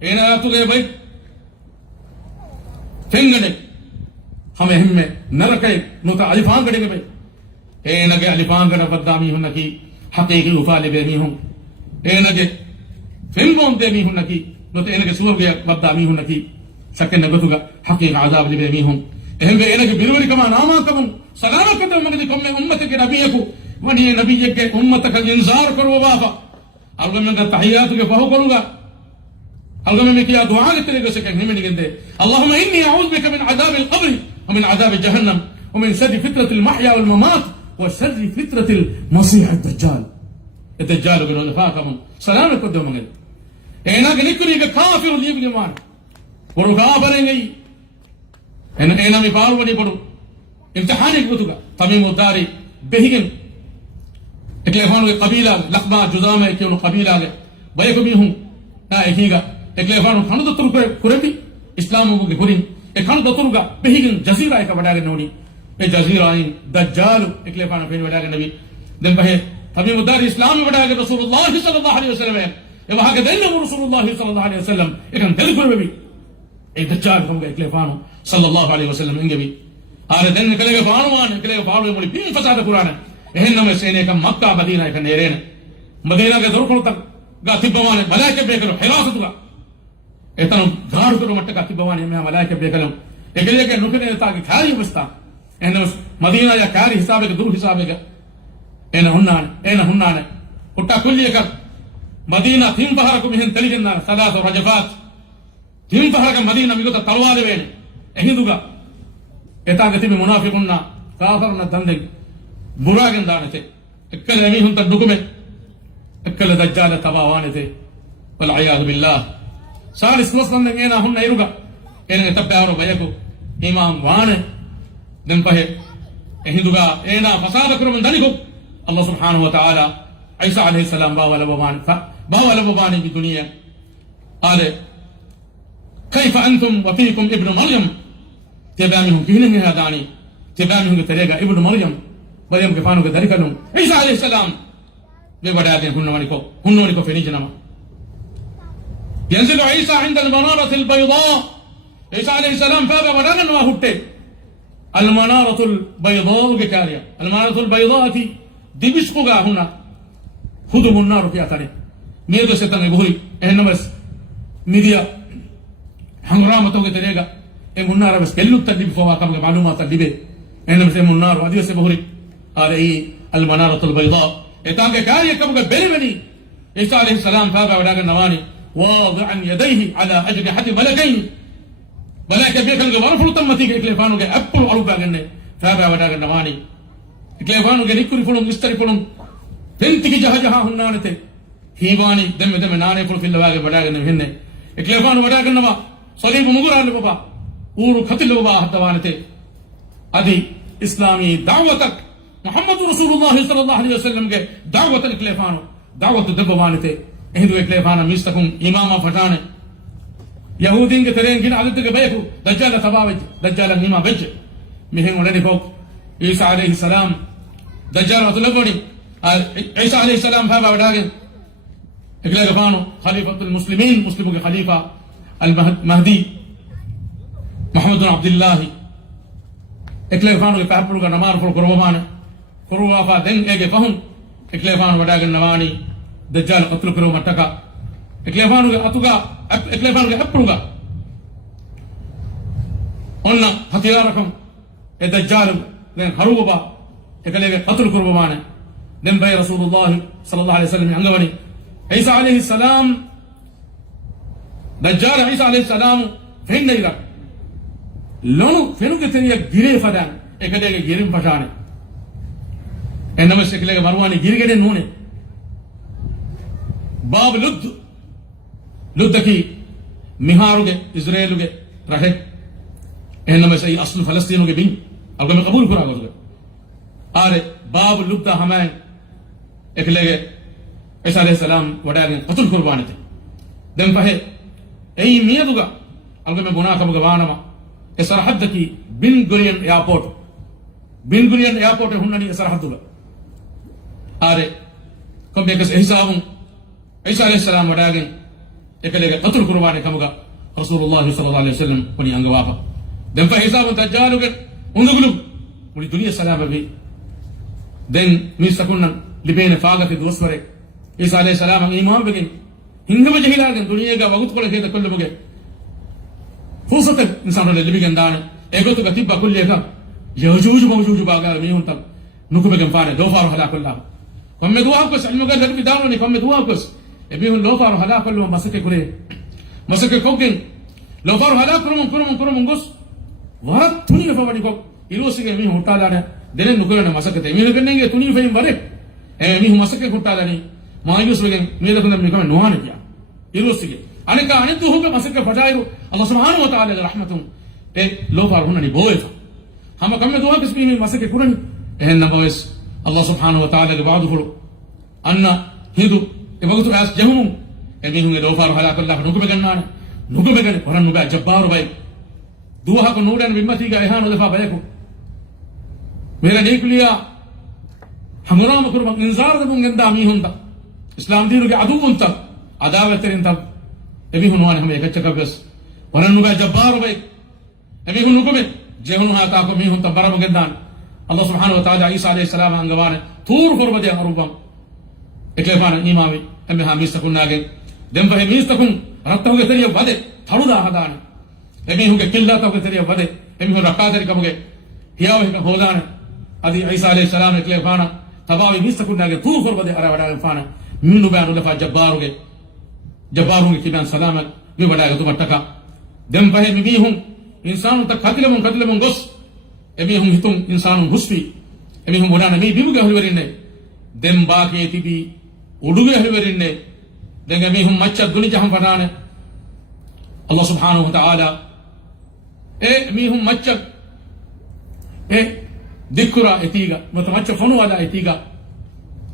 एना तू गए भाई फिंगने हमें नरके नुता अलिफान करेंगे भाई ए नगे अलिफान कर बददामी हूं नकी हकीकी उफाले बेमी हूं ए नगे फिल्मों देमी हूं नकी नुता ए नगे सुबह गया बददामी हूं नकी सके नगतुगा हकीक आजाब ले बेमी हूं एहम ए नगे बिरवरी कमा नामा कम सलाम कदम मगदी कम में उम्मत के नबी को वनी नबी के उम्मत का इंतजार करो बाबा अब मैं तहियात के फहो करूंगा अलगम में किया दुआ के तरीके से कहने में नहीं कहते अल्लाहुम्मा इन्नी अऊज़ु बिका मिन अज़ाबिल क़ब्र ومن عذاب جهنم ومن شر فتنة المحيا والممات وشر فتنة المسيح الدجال الدجال قالوا فاكم سلام قدام من انا نكري كافر اللي بجمان ورو كافرين انا مي بارو وني بدو امتحان يكتوغا تميم الداري بهين اكلفانو قبيله لقما جزامه كيونو قبيله بيكو بيهم نا اكيغا اكلفانو خنو تطرق كورتي اسلام مو غورين e kan doturuga behigin jazira ka badare noni جزيرة دجال إكليفان فين ولا النبي دم به تبي مدار الإسلام ولا رسول الله صلى الله عليه وسلم يبقى هكذا رسول الله صلى الله عليه وسلم إكن تذكر ببي دجال هم إكليفان صلى الله عليه وسلم إنجبي هذا دين كلاه فانوان كلاه فانو مولي بين فساد القرآن إهنا مسيني كم مكة مدينة كن نيرين مدينة كذرو كنوتا قاتي بوانه ملاك بيكلو حراسة توا إتنا دار كلو متى قاتي بوانه ميا ملاك بيكلو إكليه كنوكني تاكي خاري بستا إهنا مدينة يا خاري حسابه كدور حسابه إهنا هنان وتا كلية كر مدينة ثيم بحركم إهن تليجنا ثلاث رجفات ثيم بحركم مدينة ميكوتا تلوار بين إهين دوغا إتاعك تبي منافقنا كافرنا تندق براغن دانته اكل اميهم تدقمه اكل دجال تباوانته والعياذ بالله سالس نصن نينا هن يرغا ان تبعوا بيكو امام وانه دن به اهدغا اينا فساد كرم دنيكو الله سبحانه وتعالى عيسى عليه السلام باولا بوان في الدنيا قال كيف انتم وفيكم ابن مريم تبامهم كهلن هذاني تبامهم تريغا ابن مريم كفانو كذلكلهم عيسى عليه السلام ببداية هنونيكو في نجنما ينزل عيسى عند المنارة البيضاء عيسى عليه السلام فابا ودانا وهوتي المنارة البيضاء بكاريا المنارة البيضاء دمشقها هنا خذوا النار في أثره ميدو ستان يقولي إهنا بس ميديا حمرامة توقي تريغا النار بس كلو تدب فوا كم معلومات تدبه إهنا بس النار وادي سبهوري هذه المنارة البيضاء إتاك كاري كم بيرمني عيسى عليه السلام فابا وداك النواني واضعا يديه على أجنحة ملكين ملك بيكن غوار فلتمتي كليفانو أبل أروبا جنة فابا وداك النواني كليفانو نيكوري فلون مستري فلون تنتي جها هنانته هيواني دم ناني فل في اللواء وداك النهنة كليفانو وداك النوا صليب مغران بابا ಊರು ಕತಿಲುವ ಹತ್ತವಾನತೆ ಅದಿ ಇಸ್ಲಾಮಿ ದಾವತಕ್ محمد رسول الله صلى الله عليه وسلم کے دعوت الکلیفانو دعوت دبوانتے اہدو اکلیفانا مستکم امام فتانے یہودین کے ترین گن عدد کے بیکو دجال تباوج دجال نیما بج مہم ولدی فوق عیسیٰ علیہ السلام دجال مطلبونی عیسیٰ علیہ السلام فابا وداگن اکلیفانو خلیفۃ المسلمین مسلموں کے خلیفہ المہدی محمد بن عبد الله اکلیفانو کے پاپلو کا نمار فل قربان قروافا دن اگے فهم اکلیفانو وداگن نوانی دجال قتل کرو مٹکا اکلیفانو کے اتوگا اکلیفانو کے اپروگا اوننا ہتھیارکم اے دجال دن ہروبا اکلے کے قتل قربان دن بے رسول اللہ صلی اللہ علیہ وسلم انگونی عیسیٰ علیہ السلام دجال عیسیٰ علیہ السلام فین نہیں رکھ لونو فینو کے تیریا گرے فدان اکلے کے گرم پشانے انما شکلے کے مروانی گر گئے نونے باب لد کی مہارو کے اسرائیلو کے رہے انما سے اصل فلسطینو کے بین اب میں قبول کرا گئے آرے باب لد ہمیں اکلے کے عیسیٰ علیہ السلام وڈا گئے قتل قربانے تھے دن پہے ای میدو گا اب میں گناہ کب گوانما سرحد کی بن گرین ایئرپورٹ ہننی سرحد گا آرے کم بیکس احساب عیسیٰ علیہ السلام وڈاگن اکلے کے قتل قربانے کمگا رسول اللہ صلی اللہ علیہ وسلم پنی انگوافا دن فا حساب دجالو گے اندگلو ملی دنیا سلام بھی دن می سکنن لبین فاغت دوسورے عیسیٰ علیہ السلام ایمان بگن ہنگم جہیلاگن دنیا گا وقت قلے خیدہ کل بگے فرصة إنسان اللي بيجن دانا إيقوتو كتيبا كل يكا يوجوج موجوج باقا ميهون تب نكو بيجن فانا دو فارو هلا كلها كم مدواكس علمو قال لك بداوني كم مدواكس يبيهون لو فارو هلا كلهم مسكة كوري مسكة كوكين لو فارو هلا كلهم غوس ورد توني فواني كوك يروسي ميهون تالانا دلن نكولنا مسكة ميهون كننجي توني فين بارك ميهون مسكة كوتالاني ما يوس بيجن ميهون كنا ميكام نواني كيا يروسي أنا كأنتو هو كمسكة فجايرو الله سبحانه وتعالى رحمتهم لو فارهون نبويفا هم كم دعاء كسبين مسكة كورني نبويس الله سبحانه وتعالى لبعضه أن هيدو يبغوا تراس جهنم هم لو فارو هلا كله نوكو بيجن ورا نوكا جبار باي دعاء كنوران بمتي كأهان ودفع بايكو mera nikuliya hamurama kurban inzar da bungenda mi hunda islam dinu ge adu unta adawaterin ta ebi hunwane hame ekachaka bes waranuga jabbar bay ebi hunu ko be jehunu ha ta ko mi hunta barama gendan Allah subhanahu wa ta'ala Isa alayhi salam angavane tur forbade arubam eklefana imami emme ha mistakun dem bahe mistakun rattahuge teriya wade tharuda hadane emi huge killa tahuge teriya wade emi hu rakadari kamuge hiyawe hodane adi Isa alayhi salam eklefana tabawi mistakun tur forbade ara wada fana minu banu lafa jabbaruge kiban salama mi wada ga tumattaka dem bahe mi hum insanu ta kadilemun gos emi hum hitum insanu husbi emi hum bodana mi bibuga hulwerinne dem baake tibi uduge hulwerinne den emi hum macca duni jaham padane Allah subhanahu wa ta'ala emi hum macca dikura etiga mutamacca fonu wala etiga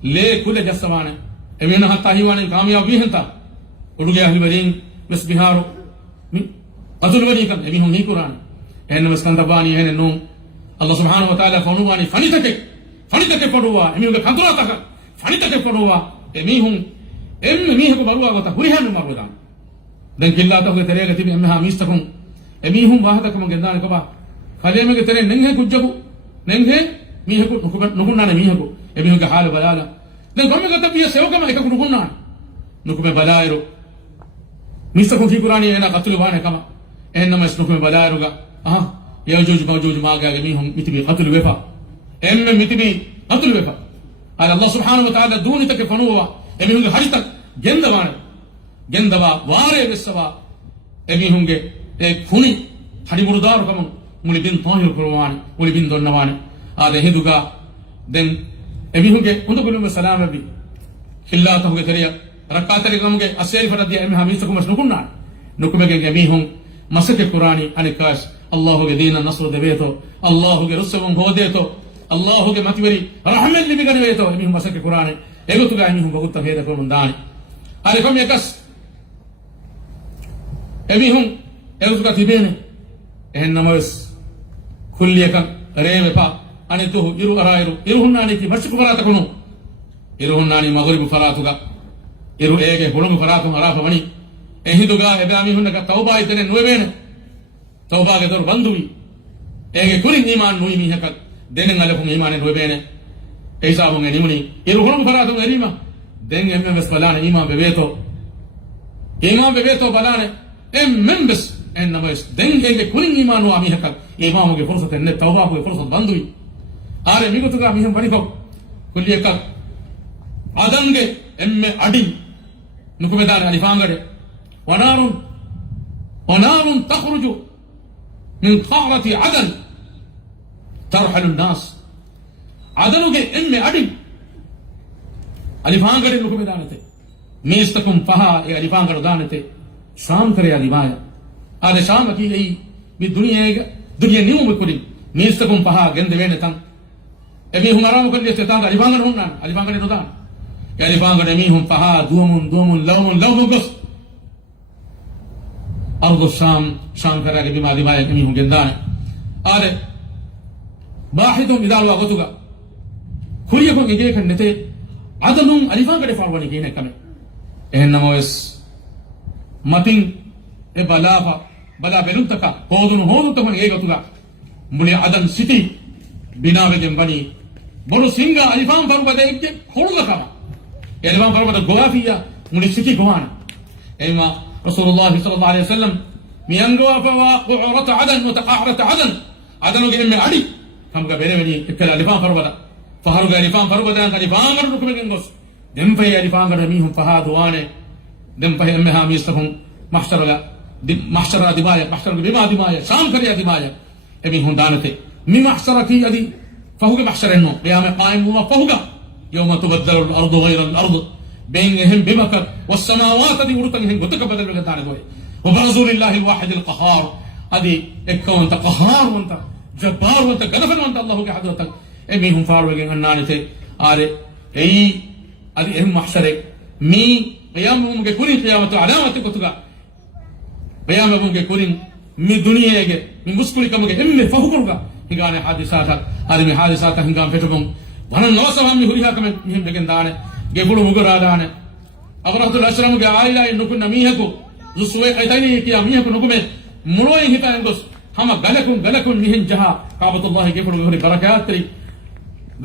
le kule jasamane emi na hatta hiwane kamyab bi henta uduge hulwerin bes biharu mi adul wani kan emi hum ni quran en maskandabani en no Allah subhanahu wa ta'ala fonubani fanitake poduwa emi hum kadura taka fanitake poduwa emi hum mi ko baruwa gota hurihanu marudan den killa ta ko terega tibi emme ha mistakun emi hum wahada ko gendan ko ba khale me ke tere nenghe kujjabu nenghe mi ko nukunna ne mi ko emi hum ga hal balala den gomme gota biya sewa ma eka nukunna nukume balairo mistakun fi qur'ani ena qatul wane kama enna mas nukume balairo ga yajuj majuj maga emi hum mitibi qatul wefa emme mitibi qatul wefa ala Allah subhanahu wa ta'ala duni take fonuwa emi hum harita gendaba ware besaba emi hunge khuni hari burudar kam muli bin tahir qur'an muli bin donnawani ade heduga den emi hunge undu gulu salam rabbi khilla ta huge teriya rakatari kamge aseri faradi emi hamis ko masnukunna nukumege emi hum masake qur'ani alikas Allah ge dina nasr deveto Allah ge rusum hodeto Allah ge matveri rahmat libi ganeveto emi hum masake qur'ani egotuga emi hum bagutta heda ko mundani ale kom yakas emi hum egotuga tibene namas kulliyakan reme pa ane to iru arairu iru hunnani ki masku farata kono iru hunnani maghrib faratuga iru ege bolum faratu arafa mani ehiduga ebe ami hunnaga tauba itene nuwebene tauba ge dor banduwi ege kurin iman nui mi hakak denen ale ko iman nuwebene eisa mo ngeni muni iru bolum faratu erima den emme balane imam bebeto balane membes ennamas den ege kunin imanu ami hakak imamu ge fursat enne tawba ge fursat bandui are migutuga mi hum baniko kulliyaka adange emme adi nukumedane alifangade wanarun takhruju min qarati adan tarhalu an-nas adanuge emme adi alifangade nukumedanete mistakum faha e alifangade danete sham kare alimaya ade sham ki ei mi dunya nimu kuri mistakum faha gende vene tan emi humaram kulli tetan alifangade hunna alifangade nodan e alifangade mi hum faha dumun lawmun gos ardu sham kare bima alimaya mi hum gendane ade bahidum idal waqtuga kuriyakon ege kannete adalum alifangade farwani gene kame ehnamoes matin e bala beluntaka hodun takon ege gatuga muli adan city binawe gembani bolu singa alifam farwade ikke kholuga kama alifam farwade goafiya muli city goana ema rasulullah sallallahu alaihi wasallam miyango fa waqa'at adan mutaqa'at adan ge emme adi kamga berevani ikkala alifam farwada faharuga alifam farwada alifam rukume gengos dempai alifam gada mi hum fahaduane dempai emme ha mistahum mahshara dimaya mahshara bima dimaya sham kariya dimaya emi hum danate mi mahshara ki adi fahuga mahsharenno qiyam qaim wa fahuga yawma tubaddalu al-ardu ghayra al-ardu bainahum bimaka was-samawati di urutan hin gotuka badal ga dane boy wa barazu lillahi al-wahid al-qahhar adi ekkon ta qahhar wanta jabbar wanta ganafan wanta Allah ga hadratak emi hum farwage annanite are ei adi em mahshare mi qiyamum ge kurin qiyamatu alamati gotuga qiyamum ge kurin mi duniyege mi muskuli kamuge emme fahuga higane hadisata ari mi hadisa ta hingam fetubum wanan nawsam mi huriha kam mihim begen dane gebulu mugura dane agratul ashram ge aila nukun mihaku zuswe qaitani ki mihaku nukume muloy hitan gos hama galakun mihin jaha kabatullah gebulu hori barakatri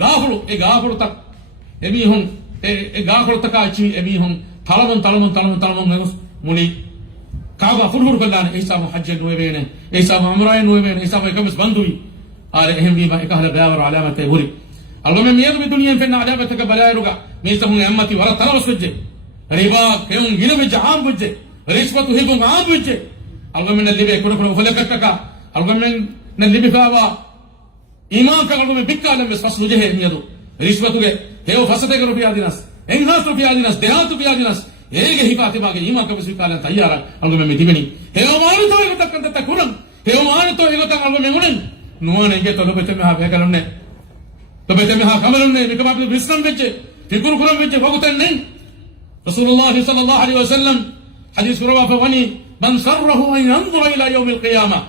gafulu e gafulu tak emihun e gafulu tak achi emihun talamun ngos muli kaaba furhur ballane isa hajj nuwebene isa umrah nuwebene isa kamis bandui are ehem bima ekahla bayawar alamate huri algome miyadu dunya fenna adabata ka balayruga misa hun ammati wala tarawus wajje riba kayun ginabe jaham wajje rishwatu hibum aam wajje algome nallibe kudu fulakataka algome nallibe fawa iman ka algome bikkala mes faslu je miyadu rishwatu ge heo fasate ka rupiya dinas enhas rupiya dinas dehat rupiya dinas ege hikate bage iman ka bisukala tayyara algome me dibeni heo maanu to ego takkanta takuran heo maanu to ego tak algome unen nuwane ge to lobe me ha bekalonne to bete me ha kamalonne me kam apne visram becce fikur kuram becce bagutan nen rasulullah sallallahu alaihi wasallam hadith rawa fa wani man sarrahu an yanzura ila yawm alqiyamah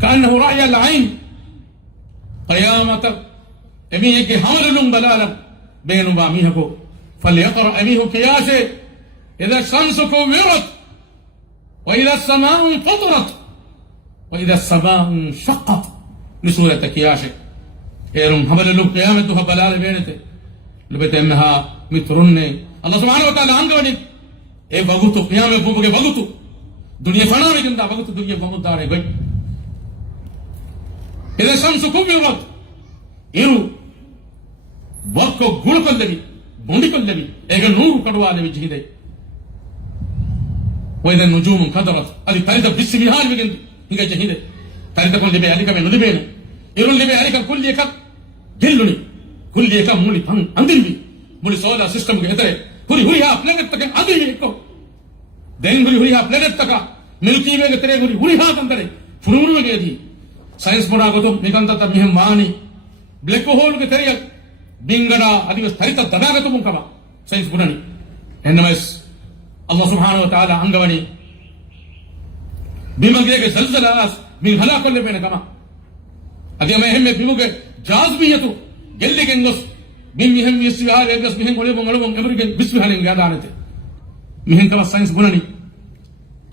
كأنه رأي العين قيامة أميه حمل بلالا بين باميه فليقرأ أميه كياسه إذا الشمس كورت وإذا السماء انفطرت وإذا السماء انشقت لسورة كياسه إيرم حمل قيامة بلالا بينته لبتمها مترن الله سبحانه وتعالى عنقوني إيه بغوتو قيامة بوبك بغوتو دنيا فنا بكم دا بغوتو دنيا بغوتو داري بي إذا الشمس كورت إيرو وكو غلقل لبي بونديكل لبي إيغا نور كدوا لبي جهيدي وإذا النجوم انكدرت هذه تاريخ بسميها بكم هيغا جهيدي تاريخ كون لبي عليك من لبينا إيرو لبي عليك كل يكا جلوني كل يكا مولي فان أندلبي مولي سولا سيستم كهتري هوري ها بلانت تك أندلبي إكو دين هوري ها بلانت تك ملكي بيغ تري هوري ها تندري فرورو بيغ دي ساينس بودا غتو ميكانتا تمهم واني block hole ಗೆ ತೆರೆಯ ಬಿಂಗಡ ಅದಿವ ಸ್ಥರಿತ ದದಾಗತು ಮುಂಕಮ ಸೈನ್ಸ್ ಬುನನಿ ಎನ್ನಮಸ್ ಅಲ್ಲಾಹ್ ಸುಬ್ಹಾನಹು ವ ತಆಲಾ ಅಂಗವನಿ ಬಿಮಗೆಗೆ ಜಲ್ಜಲಾಸ್ ಮಿನ್ ಹಲಾಕಲ್ಲೆ ಬೇನೆ ಕಮ ಅದಿಯ ಮೆಹಮ್ಮೆ ಬಿಮುಗೆ ಜಾಜ್ಬಿಯತು ಗೆಲ್ಲಿಗೆ ngos min mihem yisihal eglas mihen gole bongalu bong everygen bisbihanen gadanate mihen kama science bunani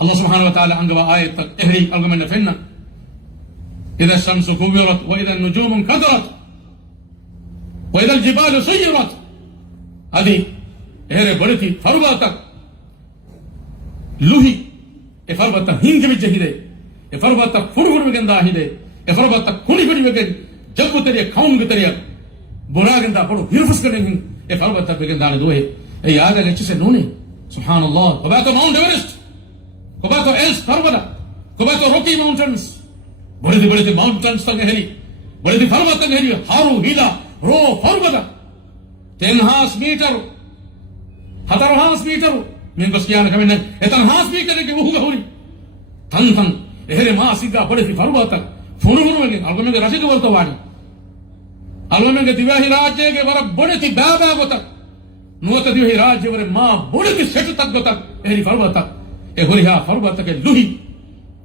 Allah subhanahu wa ta'ala angwa ayat ehri algamanna fenna idha ash-shamsu kuwirat wa idha an-nujumu kadarat wa idha al-jibalu suyirat adi ehre badati farbata luhi e farbata hinge me jehide e farbata furgur genda hide e farbata kuni bidi wegen jabbu teriya kaum teriya Boraganda poro hirfus karen e farbata begandane doe e yaga lechise none subhanallah kobato Mount Everest kobato Els Farbata kobato Rocky Mountains bade mountains tang heli bade farbata heli haru hila ro farbata 10.5 meter 4.5 meter mengos kiyana kamenne etan 1.5 meter ke uhuga hori tan ehere ma siga bade farbata furu men algomenge rasige bolto wadi algomenge divahi rajyege wara bodeti baba gota nuwata divahi rajye wara ma bodeti setu tak gota ehri farbata e hori ha farbata ke luhi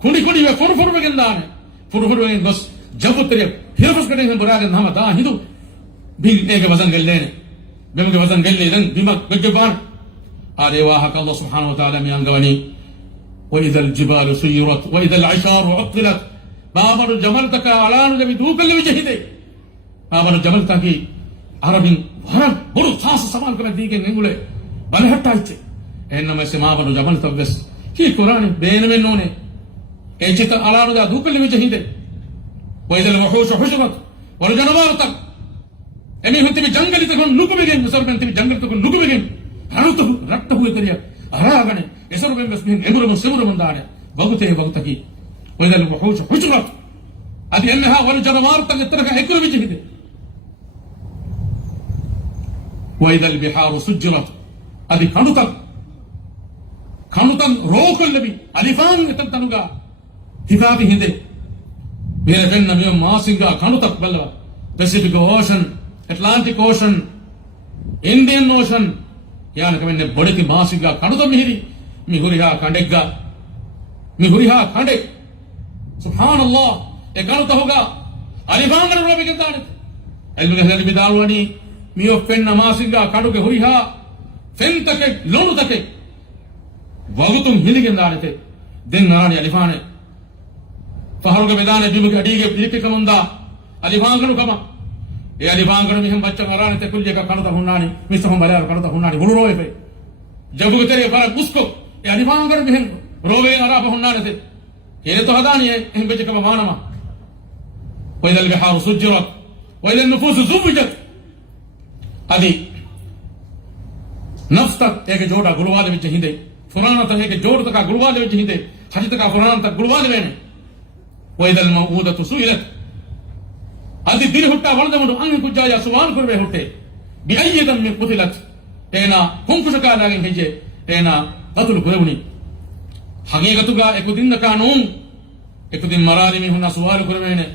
kundi we furu gendane furu gen gos jabutre hirfus kade hen boraga nama da hindu bil ege wazan gellene bemge wazan gelle dan bimak begeban ade wa hak Allah subhanahu wa ta'ala mi angawani wa idha al jibalu suyirat wa idha al isharu uqilat babaru jamaltaka alanu jabi dukal wajhide babaru jamaltaki arabin waran boru saas samal kala dige ngule balhatta itte enna se babaru jamaltak bes ki quran bene men none e chita alanu da dukal wajhide wa idha al wuhush hushirat wa janawartak emi hunti jangali takon lukubegen musarban ti jangal takon lukubegen harutu ratta huye kariya aragane esor ben bes bin enguro dane bagutaki wa idha al wuhush hushirat adi enha wal janawartak itraka ekuru wajhide وإذا البحار سجرت أدي كانوتان روكل لبي ألفان يتنتنوغا هفافي هندي بيرا فين نميوم ماسنغا كانوتك بلوا Pacific Ocean Atlantic Ocean Indian Ocean يعني كمان بدي ماسنغا كانوتا مهري مهوريها كانديغا මිහුරිහා කඩේ සුබ්හානල්ලාහ් එකලත හොගා අලිබාංගන රෝබෙන් දානේ අල්මගේ හදලි බිදාල්වනි මියෝ පෙන්න මාසිංගා කඩුගේ හුරිහා ෆෙන්තකේ ලොනුතකේ වගුතුම් හිලිගෙන් දානේ දෙන් නානි අලිෆානේ පහරුගේ මෙදානේ බිමුගේ අඩීගේ පිළිපිකමුන්දා අලිබාංගන කම ඒ අලිබාංගන මිහම් බච්ච කරානේ තෙ කුල්ලියක කනත හොන්නානි මිස්සහම් බලාර කනත හොන්නානි හුරු රෝයේ ජබුගේ තේ බර මුස්කෝ ඒ අලිබාංගන මිහම් රෝවේ අරා හොන්නානේ තේ ඒ તો හදානි එහෙම් බෙජ කම මානම وإذا البحار سجرت وإذا النفوس زوجت أدي نفسك एक जोड़ा गुलवाले विच हिंदे फुराना तक एक जोड़ तक गुलवाले विच हिंदे हज तक फुराना तक गुलवाले वेने وإذا الموءودة سئلت أدي दिल हुट्टा वळदमुडु अंग कुज्जाय सुवाल करवे हुट्टे بأي ذنب قتلت तेना कुंकुशका लागे हिजे तेना बतुल गुरवनी हकीकतुगा एक दिन कानून एक दिन मराली में हुना सुवाल करवेने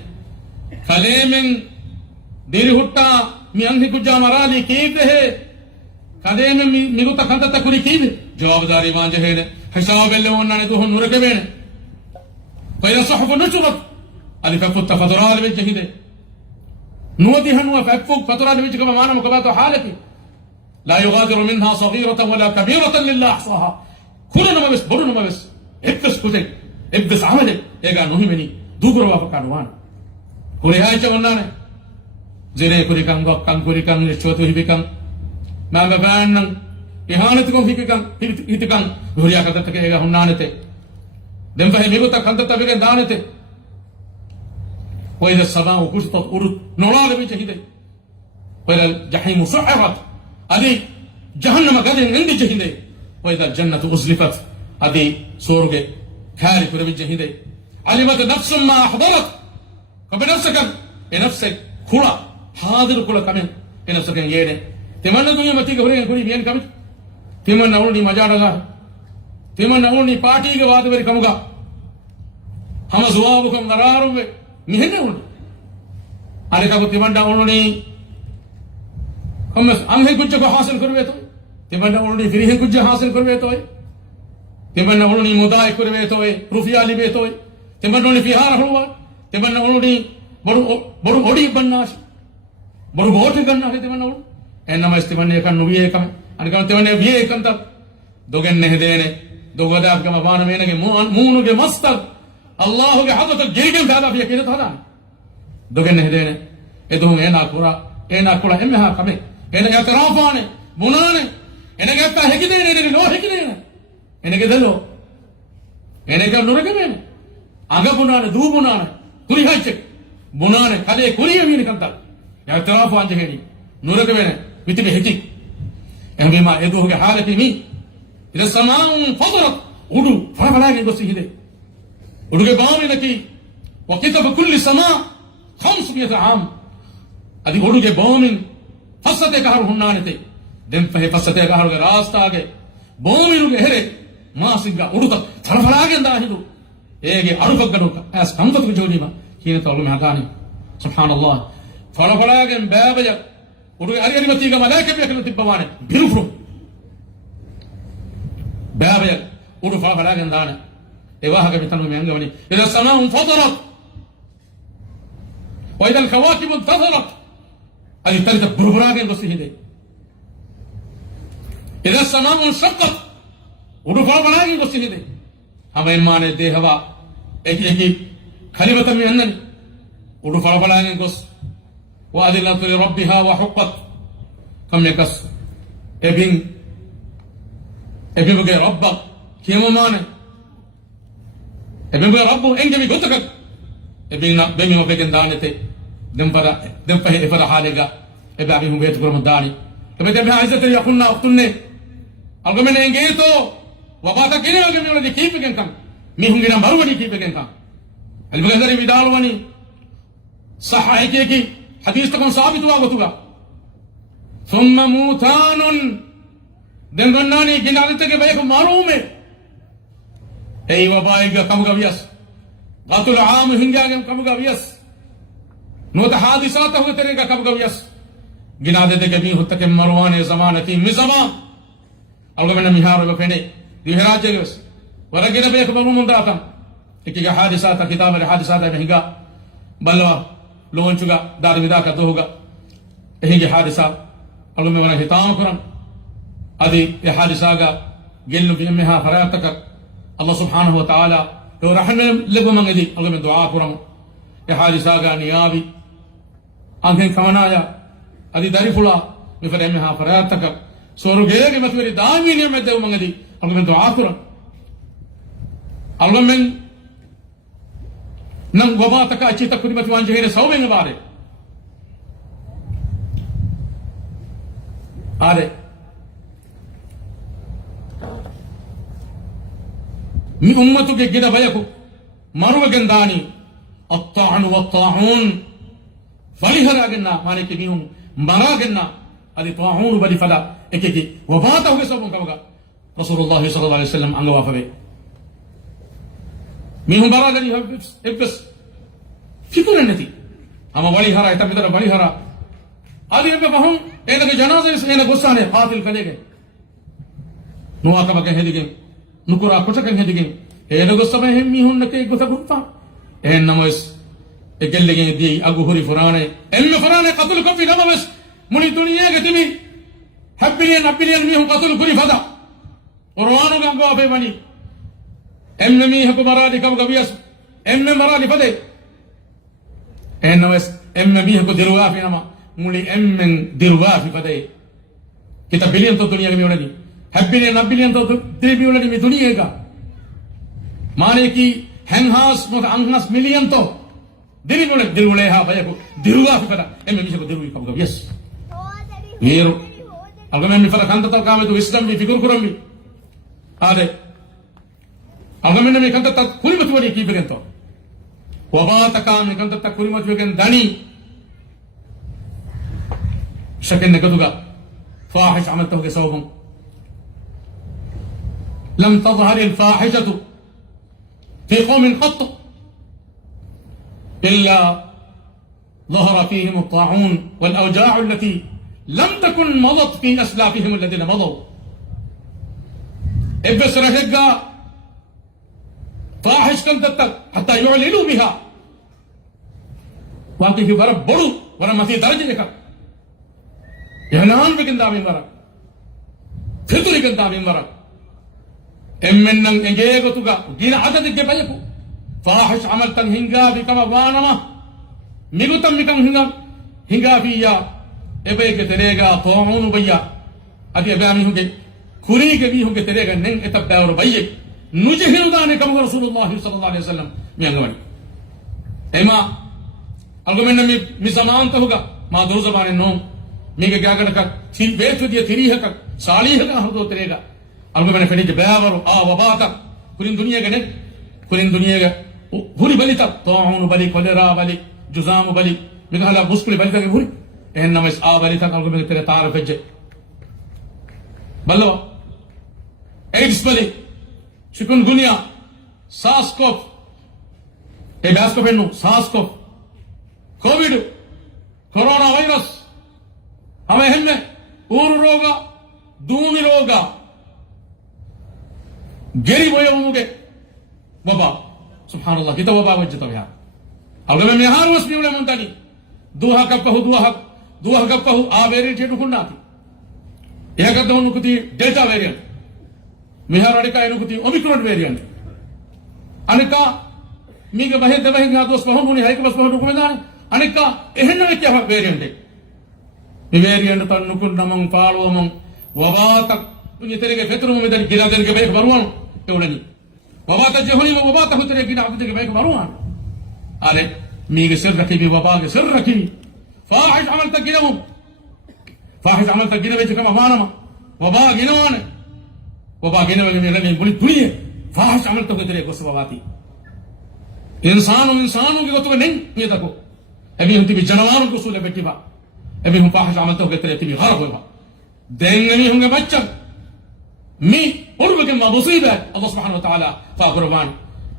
कलेमें दिल हुट्टा मी अंग कुज्जा मराली कीते है कलेमें मिगुत खंत कुरी कीते जवाबदारी वांजे है हिसाब बेले वन्नाने तो नुरके वेने पहिला सहफ नचुरत अदि फकुत फतराल में जहिदे नोदी हनुआ फकुक फतराल में जगह मानम कबा तो हालकी لا يغادر منها صغيرة ولا كبيرة لله أحصاها كلنا بس بدنا بس ابتس كتك ابتس عملك يجا نهمني دوغرو وافقانوان كوري هاي جوانانه زيري كوري كان كوري كان نشوتو هيبكان ما ببان إهانتكم هيبكان غوريا كتك يجا هنانته دم فهم يبغى تكنت تبغى دانته وإذا السماء كشطت أرد نورال بيجي هيدا وإذا الجحيم سعرت أدي جهنم قادين عندي جهنده وإذا الجنة أزلفت أدي سورجة خارج كره بيجي هيدا علمت نفس ما أحضرت فبنفسك نفسك كلا حاضر كلا كمان نفسك يجينه تمنى دنيا متي كبرين كوري بيان كمان تمنى أولني مجانا تمنى أولني بارتي كواد بري كموجا هم زوابكم نرارو مهنة أولني على كابو تمنى أولني हम अंगे कुछ को हासिल करवे तो तिमन्ना उन्होंने फिर ही कुछ हासिल करवे तो तिमन्ना उन्होंने मुदाय करवे तो रुफिया लिबे तो तिमन्ना उन्होंने फिहार हुआ तिमन्ना उन्होंने बड़ो बड़ो ओडी बनना बड़ो वोट करना है तिमन्ना उन एनमा तिमन्ने का नुबिये कम अनका तिमन्ने बिये कम तक दोगन नहीं देने दो गदा के मबान में ने के मून के मस्तक अल्लाह के हद तक जेगन दादा भी के था दोगन नहीं देने ए दो ए ना कुला एमे हा कमे ena yatarafane bunane ena gatta hekide ne no hekide ena gedalo ena ga nurage men aga bunane du bunane kuri haiche bunane kade kuriye wini kanta yatarafane hedi nurage men mitime heki ehme ma edu hoge halati mi ila samaun fadarat udu farafalage gosihide uduge baame naki wa kitab kulli sama 500 am adi uduge baame फसते कहर हुन्नाने थे दिन पे फसते कहर के रास्ता आगे बोमिनु के हेरे मासिंगा उड़ता फलफलागे अंदाहिदु एगे अरुपगडो एस कंपत को जोनी मा कीने तोलु में हगानी सुभान अल्लाह फलफलागे बेबय उड़े अरियनि मती का मलाके पे कने तिब्बवाने बिरुफु बेबय उड़े फलफलागे अंदाने एवा हगे मितनु में अंगवनी इदा सनाउ फतरत व इदा الكواكب انتظرت أدي تلك بربراغين دوسيهده إذا السماء انشقت ودفع براغين دوسيهده هم إيمان دهوا एक خليفة من أنني ودفع براغين دوس وأذلت لربها وحقت كم يكس ابن بقى ربك كيما مانه ابن بقى ربه إنك بيقولك ابن بيمي ما بيجن دانته دم فه إفرا حالجا إبا أبي هم بيت كرم الداني كم تبي عايزة يقولنا وقتني ألقمن إنجيتو وبعد كده ألقمن ولا كيف بيجن ميهم جنا مرواني كيف بيجن البغدادي بدالواني صح هيك حديث تكون ثابت وغتوغا ثم موتان دنگناني جنالتك بيك معلومه أيوة بايجا كمغا بياس غاتل عام هنجاجم كمغا بياس نوت حادثات هو تريقا كمغا بياس جنادة دقمي هتك مروان زمانتي مزمان ألغا من مهار وفيني دي هراجة بياس ورقنا بيك مرمون داتم එක حادثات كتاب الحادثات مهنگا بلوا لونچuga dar vida ka dohuga ehinge hadisa alume wana hitam kuran adi e hadisa ga gellu bimeha farataka Allah subhanahu wa ta'ala do rahmem legu mangedi alume dua kuran e hadisa ga niyabi anhen kamanaya adi darifula mifaremeha farataka sorugege matweri daami niyamede mangedi alume dua kuran alume nang wabataka acita kurimati wanjehene sawmen bare are mi ummatu ge gida bayaku maruwagen dani at-ta'an wa at-ta'un faliharagenna mane ke mihun maragenna ali ta'un bali fala ekeki wabata hoge sabun kawaga rasulullah sallallahu alaihi wasallam anga wafabe mihun baragani ebbes fikure nati ama walihara eta midara walihara ali ebbe bahun enage janaze ena gossane qatil kalege nuwa kabake hedige nukura kotakan hedige ena gossame hemmi hunnake gosa guppa en namas egellege di agu hori furane emme furane qatil ko fi namas muni duniya ge timi habbiliyan mihun qatil kuri fada qur'anu gango abe mani emme mi hako maradi kam gabias emme maradi fade en namas emme mi hako dirwa fi nama muli emmen dirwa fi fade kita billion to duniya mi onadi habbiliyan to debi onadi mi duniya ga mane ki henhas mot anhas million to dirule ha bayako dirwa fi fada emme mi hako dirwi kam gabias niru algame mi fada kanta to kame to wisdom mi figur kurami ade algame mi kanta ta kurimatu wadi ki bigento wabata kame kanta ta kurimatu wegen dani شكل نقدوغا فاحش عملته كسوهم لم تظهر الفاحشة في قوم قط إلا ظهر فيهم الطاعون والأوجاع التي لم تكن مضت في أسلافهم الذين مضوا إبس رهقا فاحش كنت حتى يعلنوا بها واقف ورب بڑو ورما في درجة إعلان بكن دامين ورق فطري كن دامين ورق إمن إنجيغو تغا دين عدد الجبايكو فاحش عملتن هنگا بكما وانما ميغوتن بكم هنگا فيا إبايك تريغا طوعون بيا أدي أبامي هنگي كوريك بي هنگي تريغا نين اتباور بيك نجهر داني كما رسول الله صلى الله عليه وسلم ميانغواني إما ألغمين مي زمان تهوغا ما دو زمان النوم ميگه گاگنك تي بيتو دي تريهك صالحك هدو تريغا algo bene fedije beavaru a wabata kurin duniya gane kurin duniya ga buri balita taun bali kolera bali juzam bali mighala muskil bali tage buri en namas a bali tak algo bene tere tar fejje ballo AIDS bali chikungunya SARS-CoV e basko bennu SARS-CoV covid corona virus ame hemme uru roga dumi roga geri boya muge baba subhanallah kita baba wajjata ya algame me har wasmi ule montani duha kappahu a variant edu kunnati ega donu kuti delta variant mehar adika enu kuti omicron variant anika mige bahe ga dos pahumuni haik bas pahu kumendan anika ehenna ekya variant e variant tan nukun namang palomang wabata punya terega fetru medan gila den ke baik baruan eulani wabata jehoni wabata hutere gila abde ke baik baruan ale mige sirraki bi wabage sirraki fahish amalta gilahum fahish amalta gila be kama manama wabage ginawane wabage ginawane merani buli dunie fahish amalta hutere ko sabati insanu ke gotu nen ye dako ebi hunti bi janawanu ko sule betiba ebi hum fahish amalta hutere tibi gharab hoba dengani hunga baccha mi urbaken ma musiba Allah subhanahu wa ta'ala faqurban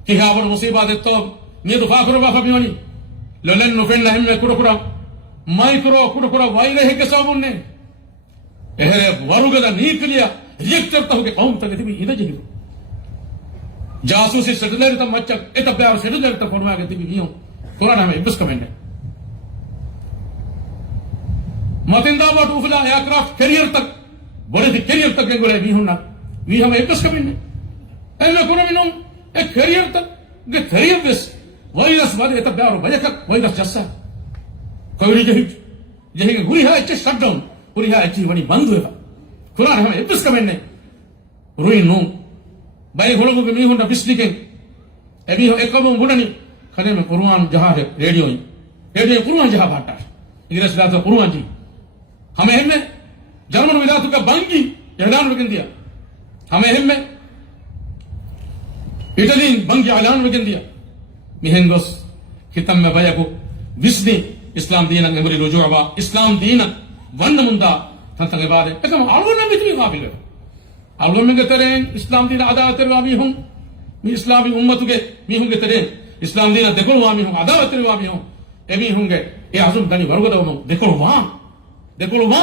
ki habar musiba de to ni do faqurba fabioni lolen no fenna hemme kudukura micro kudukura waire he ke sabunne ehere warugada nikliya reactor ta hoge qaum ta tibi ida jigiru ಜಾಸೂಸಿ ಸೆಟಲರಿತ ಮಚ್ಚ ಎತ ಬ್ಯಾರ ಸೆಟಲರಿತ ಕೊಡುವಾಗ ತಿವಿ ನೀವು ಕುರಾನ್ ಹಮೆ ಇಬ್ಸ್ಕಮೆಂಡೆ ಮತಿಂದ ಬಾಟು ಉಫ್ಲಾ ಏರ್ಕ್ರಾಫ್ಟ್ ಕೆರಿಯರ್ ತಕ್ ಬರೆದಿ ಕೆರಿಯರ್ ತಕ್ ಗೆಂಗುಳೆ ವಿ ಹುನ್ನ ವಿ ಹಮೆ ಇಬ್ಸ್ಕಮೆಂಡೆ ಎಮೆ ಕುರಾಮಿನೋ ಎ ಕೆರಿಯರ್ ತಕ್ ಗೆ ಕೆರಿಯರ್ ದಿಸ್ ವೈರಸ್ ಬಾದೆ ಎತ ಬ್ಯಾರ ಬಯಕ ವೈರಸ್ ಜಸ್ಸ ಕವರಿ ಜಹಿಗೆ ಗುರಿ ಹಾ ಎಚ್ಚ ಶಟ್ ಡೌನ್ ಗುರಿ ಹಾ ಎಚ್ಚಿ ವನಿ ಬಂದು ಕುರಾನ್ ಹಮೆ ಇಬ್ಸ್ಕಮೆಂಡೆ ruinu bay hologo be mi honda bisnike e mi ho ekamo gunani khane me Quran jaha hai radio Quran jaha bhatta ingres la to Quran ji hame hemme German vidatu ka bangi elan wegen diya hame hemme Italy bangi elan wegen diya mi hengos kitam me bayako bisni Islam dina ngori rujuwa Islam dina wanda munda tantange bare ekam aluna mitri qabil algomenga tereng Islam dina adawa terwa mi hum mi islami ummatuge mi hunge tereng Islam dina dekolwa mi hum adawa terwa mi hum emi hunge e azum dani warugoda mo dekolwa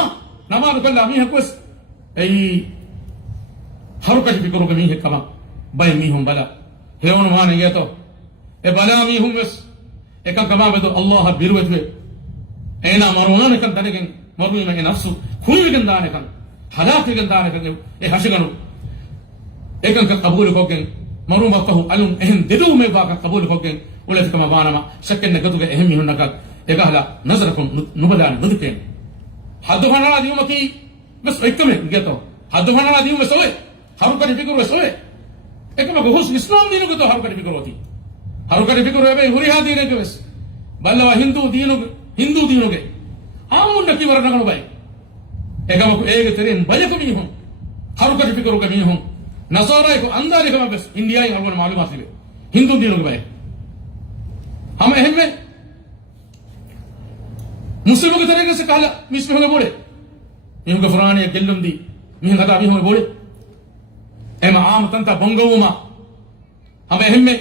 namadu kalla mi hakos ei harukati fikoro mi hekama bay mi hum bala heon mane geto e bala mi hum wes ekam kama bedo Allah birwetwe ena marwana kan danigen maru me nafsu khulu gen dane kan halati gen dane kan e hashiganu ekan ka qabul kogen marum waqtahu alum ehm dedu me ba ka qabul kogen ulat kama banama shakken ne gatuge ehm hunna ka egahla nazarakum nubadan nuduken haddu hanala diumaki bas ekkame geto haddu hanala diume soe harukati fikuru soe ekama go hus Islam dinu go to harukati fikuru ebe huriha dine ge bas ballawa hindu dinu ge amunda ki warana ganu bay ekama ko ege teren bayako mi hum harukati fikuru ge mi hum nasara ko andare kama bes india yi algon malumat libe hindu dinu ge bay hame hemme muslimu ke tareke se kala misme hoge bole mi hoge furani gellum di mi ngada mi hoge bole ema am tanta bongawuma hame hemme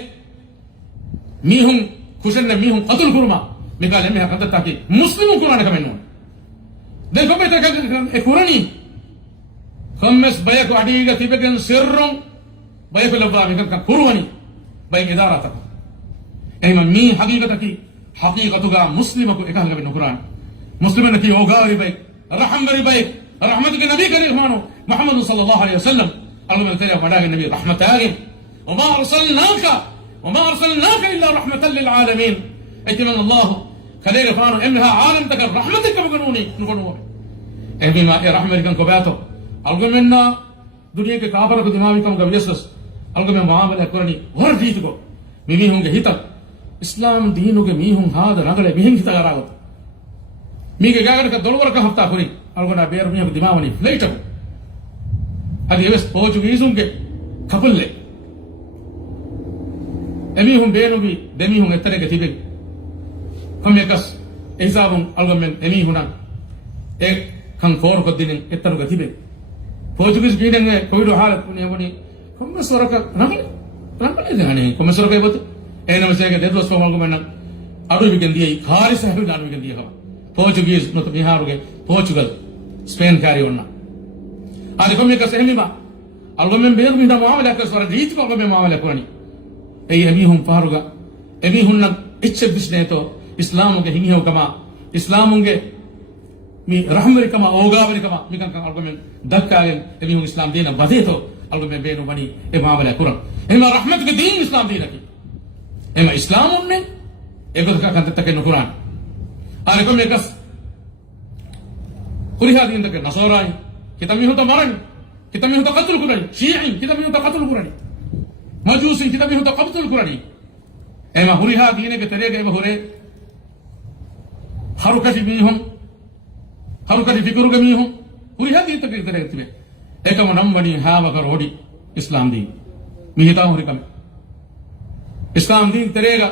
mi hum kushenne mi hum qatul kurma mi kala me hakata taki muslimu qur'an ka menno देखो मैं तक एक कुरानी खम्मेस बया को अड़ीगा तिबेगन सिर्रों बया को लब्बा में का कुरानी बया इदारा तक एमा मी हकीकत की हकीकतुगा मुस्लिम को एकह लबे कुरान मुस्लिम ने की होगा रे भाई रहमत के नबी करीम मानो मोहम्मद सल्लल्लाहु अलैहि वसल्लम अल्लाह तेरे बड़ा के नबी रहमत आगे वमा अरसलनाका इल्ला रहमतल लिल आलमीन इतना अल्लाह खलेगा फानो इनहा आलम तक रहमतक बगनूनी नुगनो एबी मा रहमत कन को बातो अलगमेन्ना दुनिया के काबर को दिमाग कम गवियसस अलगमे मामले करनी वर जीत को मिमी होंगे हित इस्लाम दीनु के मी हों हाद रंगले मिहिं हित करागत मी के गागर का दोलवर का हफ्ता खुरी अलगना बेर मी दिमावनी फ्लाइट अदि एवस पोर्चुगीज होंगे कपल्ले एमी हों बेनुगी देमी हों एतरे के तिबे Kamyakas examum algomen emi huna ek kan kor ko dinin ettaru gatibe Portuguese gidenge koido halat puni aboni komme soraka ramale dane komme soraka ebot enam sege dedos ko algomen adu wigen diye khari sahu dan wigen diye ha Portuguese no to biharuge Portugal Spain kari onna adi kamyakas emi ba algomen beer mi da maamala ka sora reach ko algomen maamala korani ei emi hum paruga emi hunna ichche bisne to Islam ke hingi ho kama Islam ke mi rahmari kama ogavari kama mi kan algomen dakkagen ebi ho Islam dina bade to algomen beno bani e maamala kuran ema rahmat ke din Islam dina ki ema Islam unne ego ka kan takke no Quran are ko mekas kuriha din takke nasarai kitami ho to marani kitami ho to qatl kurani shi'i kitami ho to qatl kurani majusi kitami ho to qatl kurani ema kuriha dine ke terege eba hore harukati fikuru mi hum puri hadi tak itere tibe ekam nam bani hawa ka rodi Islam din mi hita hori kam Islam din terega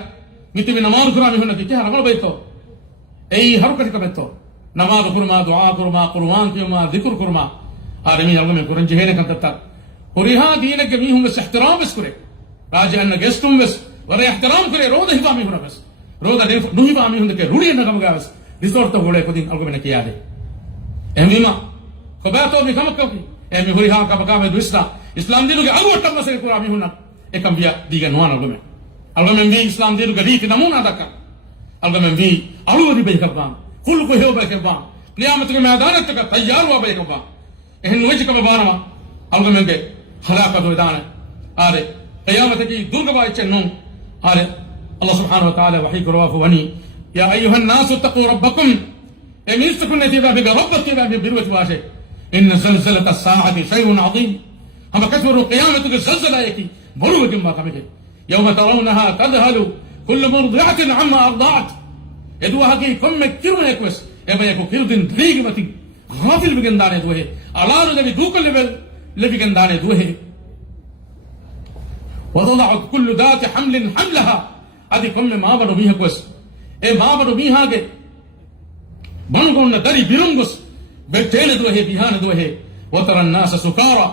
miti mi namaz kura mi hunna ki kya ramal baito ei harukati ka baito namaz kurma dua kurma Quran kurma zikr kurma adami algo me Quran jehene kan tatta puri ha din ke mi hum se ihtiram bes kure raja an gestum bes wara ihtiram kure roda hiba mi hunna bes roda de nuhi ba mi hunna ke rudi na kam gas resort to hole ko din algo me kiya de emima ko ba to mi kam ko emi hori ha ka ba me do Islam dinu ke algo tamma se kura mi hunna ekambia diga nuana algomen algomen vi islam diru gariti namuna daka algomen vi aluri be kabban kullu ko hewba kabban qiyamatu ke मैदान तक तैयार हुआ be kabban ehn nuji kam banama algomen ge halaka do dana are qiyamatu ki durgaba chennu are Allah subhanahu wa ta'ala wahi kurwafu wani ya ayyuhan nasu taqu rabbakum emistukum natiba bi rabbati bi birwati washe inna zalzalata as-sa'ati shay'un 'azim हम कथवर क़यामत के ज़लज़ला की बड़ू गिम्बा कमेके यौम तरौनहा तज़हलु कुल्लु मुर्दिअतिन अम्मा अर्दअत यदुहा की कम में किरु एकवस एबे को किरदिन रीगमति गाफिल बिगंदाने दुहे अलारु नबी दूकल लेबि गंदाने दुहे वदअ कुल्लु ذات حمل حملها अदि कम में माबरो बीहकवस ए माबरो बीहागे बनगोन दरी बिरुंगस बेटेले दुहे बिहान दुहे वतरन الناس سكارى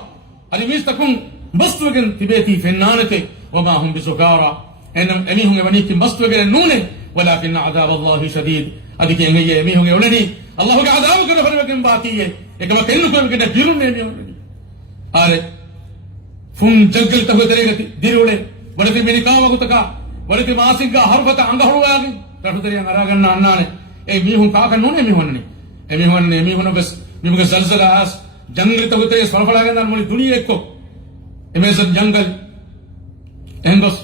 alimis takun mastwegen tibeti fennanete wama hum bisukara enam emihun ewaniki mastwegen nune walakin adab Allah shadid adike ngeye emihun eulani Allah ge adab ke farwegen baatiye ekama kennu ko ke dirunne ne are fun jaggal ta hoderega dirule wadati menikawa gutaka wadati masinga harfata angahuluwagi raduderiyan araganna annane e mihun kaaka nune emihun bes mimuge zalzala as जंगल तो होते सफल आगे ना मोली दुनिया को इमेजन जंगल एंगस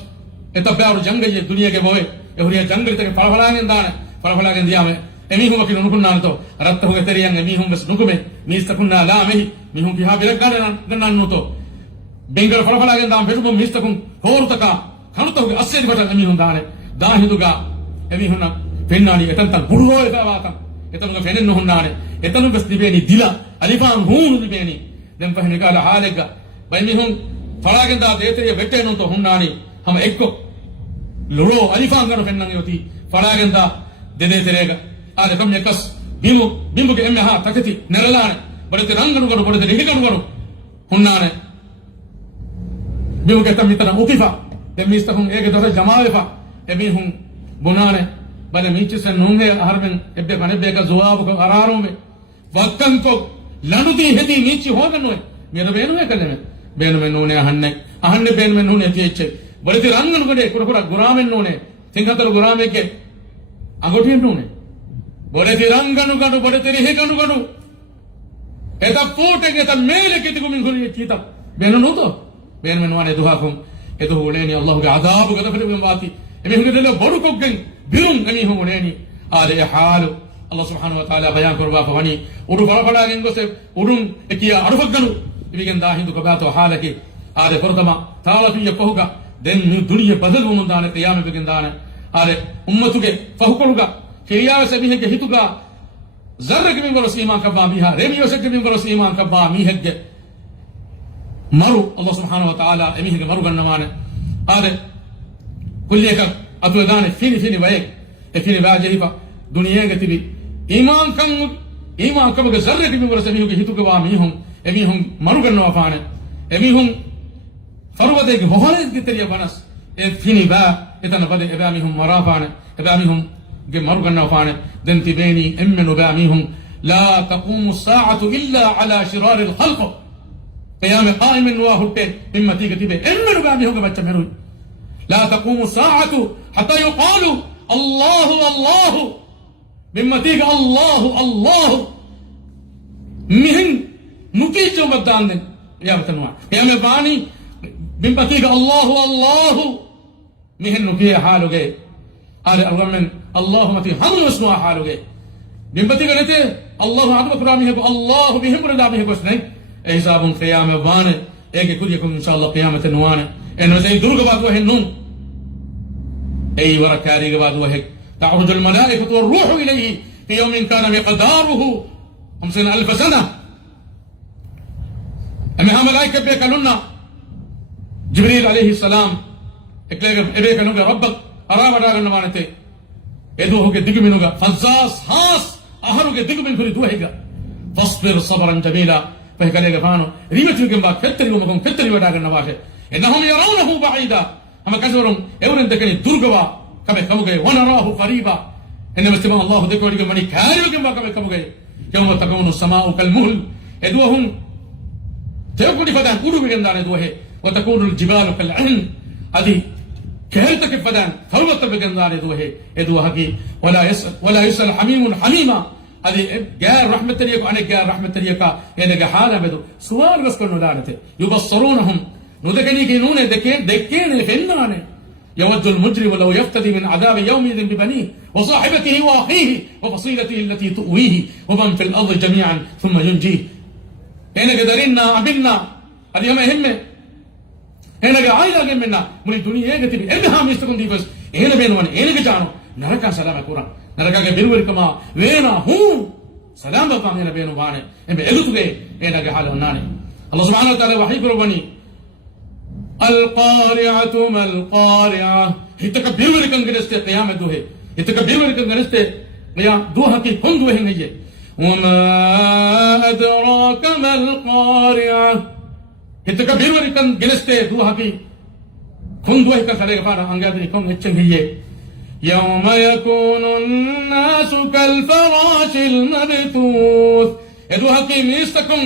इतना प्यार जंगल ये दुनिया के बोए ये हुरिया जंगल तक फल आगे दिया में एमी हूँ कि नुकुन ना तो रत्त हो गए तेरी यंग एमी हूँ बस नुकु में मीस तक ना ला में मी हूँ कि हाँ बिरक गाने नु तो बेंगल फल आगे दाम फिर वो मीस तक होर तक खानु तो अस्से बटा एमी हूँ दाने दा हिंदुगा एमी हूँ ना फिरनानी इतना तक बुढ़ो इतना वाता इतना का फेने नु नाने इतना बस दिवेनी दिला अलिफान हून दिवेनी दम पहने का हालेगा भाई मी हूं फलागंदा देते ये बेटे नु तो हुन्नानी हम एक को लुरो अलिफान गनो फेन्नंगे होती फलागंदा दे देते रहेगा आले कम ने कस बिंबु के एम्मे हा तकती नरलाने बड़े रंगनु गनो बड़े रिहिगनु गनो हुन्नाने बिंबु के तम इतना उकिफा दम मिस्ता हूं एक दफे जमावेफा एमी हूं बुनाने बले मीच से नूंगे हरबिन एब्बे कने बेका जवाब को अरारों में वक्कन को लनुदी हेदी नीची हो गनो मेरे बेन में नूने अहन्ने बेन में नूने तीचे बड़े ती रंगन गडे कुरकुरा गुरामेन नूने सिंहतर गुरामे के अंगोठी नूने बड़े ती रंगन गडो बड़े तेरी हे गनो एता पोटे के ता मेले के तिगु मिन गुरी चीता बेन नु तो बेन में नूने दुहा को ए तो होलेनी अल्लाह के अजाब को तो फिर बाती एमे हुगे देलो बड़ू को गन बिरुं एमी होलेनी आले हाल Allah subhanahu wa ta'ala bayan kurba fa wani udu fala ngengo se udun ekiya arufaganu ibigen da hindu ko bato halake ade kortama taala tuye kohuga den ni duniya badal mundane qiyam bigen dane ade ummatuge fahukoluga kiriya se bihe ke hituga zarra ke mingolo sima ka ba biha remiyo se ke mingolo sima ka ba mi hegge maru Allah subhanahu wa ta'ala emi hege maru gannamane ade kulliyaka atu dane fini baye e fini ba jehiba duniya ge tibi ईमान कम के जर्रे की भी बरसे भी हितु के वामी हूं एमी हूं मरु करना वाफाने एमी हूं फरवदे के होहले की तरिया बनस ए फिनी बा इतना बदे एबामी हूं मराफाने एबामी हूं के मरु करना वाफाने दंती बेनी इम्मनु बामी हूं ला तقوم الساعة إلا على شرار الخلق قيام قائم وهटे हिम्मती के तिबे इम्मनु बामी हूं के बच्चा मेरू لا تقوم الساعة حتى يقال الله الله बिम्मतीग अल्लाह मिहिन मुकी जो बदान दिन या बतनवा या में बानी बिम्मतीग अल्लाह मिहिन मुकी हाल हो गए अरे अल्लाह अल्लाह मती हम उसनो हाल हो गए बिम्मतीग रहते अल्लाह आदम कुरान है को अल्लाह बिहिम रदा में कुछ नहीं ए हिसाब उन क़याम बाने एक कुछ को इंशाअल्लाह क़यामत नुआने इन से दुर्ग बात वो है नू ए वरकारी के बाद वो है تعرج الملائكة والروح إليه في يوم كان مقداره 50,000 سنة أمها ملائكة بيكالونا جبريل عليه السلام إبيك نوغا ربك أرام راغا نمانته إدوه كدق منوغا فزاس هاس أهرو كدق من كل دوهيغا فاصبر صبرا جميلا فهي كاليغا فانو ريمتو جنبا كتري ومكم كتري وداغا نماته إنهم يرونه بعيدا أما كسرهم أورن دكني درغوا कभी कम गए वनराहु करीबा इन्हें मस्तिमा अल्लाह देखो कि मनी खारियो के कभी कम गए क्यों तकौनु समाउ कल मुहल एदुहुम तेकुडी फदा कुडु बिगंदाने दुहे व तकूनु जिबालु कल अहन adi keheltake fadan tawbata begandare edu haki wala yasal hamimun hamima adi gaar rahmatariya ko ane gaar rahmatariya ka enega hala bedu suwal gaskanu dalate yubassirunhum nudakani ki nune dekkene fennane يود المجرم لو يفتدي من عذاب يومئذ ببنيه وصاحبته واخيه وفصيلته التي تؤويه ومن في الارض جميعا ثم ينجيه. enega darinna abinna adi hame himme enega ayla gemmenna muni duniya gatibi enha mistakun divas ena benwani enega jano naraka salama kuran naraka ge birwerkama wena hu salama ka ena benu wane embe elutuge enega halu nani. Allah subhanahu wa ta'ala wahi kurwani القارعة ما القارعة يتكبر ولكن جلست قيام دوه يتكبر ولكن جلست قيام دوه كي هم دوه هنيه وما أدراك ما القارعة يتكبر ولكن جلست دوه كي هم دوه كخليك فارا أنجادني كم هتشنيه يوم يكون الناس كالفراش المبثوث دوه كي ميستكم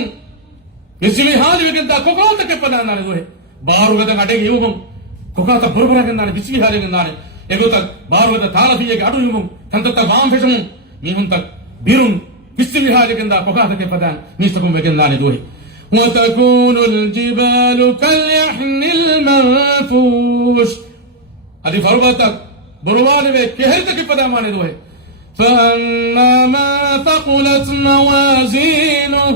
يسمي هذا وكذا كوكو تكبرنا دوه ಬಾರುಗದ ಅಡೆಗೆ ಇವು ಕೊಕಾತ ಬುರುಬರಾಗಂದಾನೆ ಬಿಸಿಗೆ ಹಾರಿಗಂದಾನೆ ಎಗುತ ಬಾರುಗದ ತಾಲಫಿಯಗೆ ಅಡು ಇವು ಕಂತತ ವಾಂಫೆಷಮು ಮೀಹುಂತ ಬಿರುಂ ಬಿಸಿಗೆ ಹಾರಿಗಂದ ಕೊಕಾತಕ್ಕೆ ಪದಾನ್ ಮೀಸಕಂ ವೆಗಂದಾನೆ ದೋಹಿ وتكون الجبال كاليحن المنفوش ادي فربات بروالي كهلتك پدامانه دوهي فأما ما ثقلت موازينه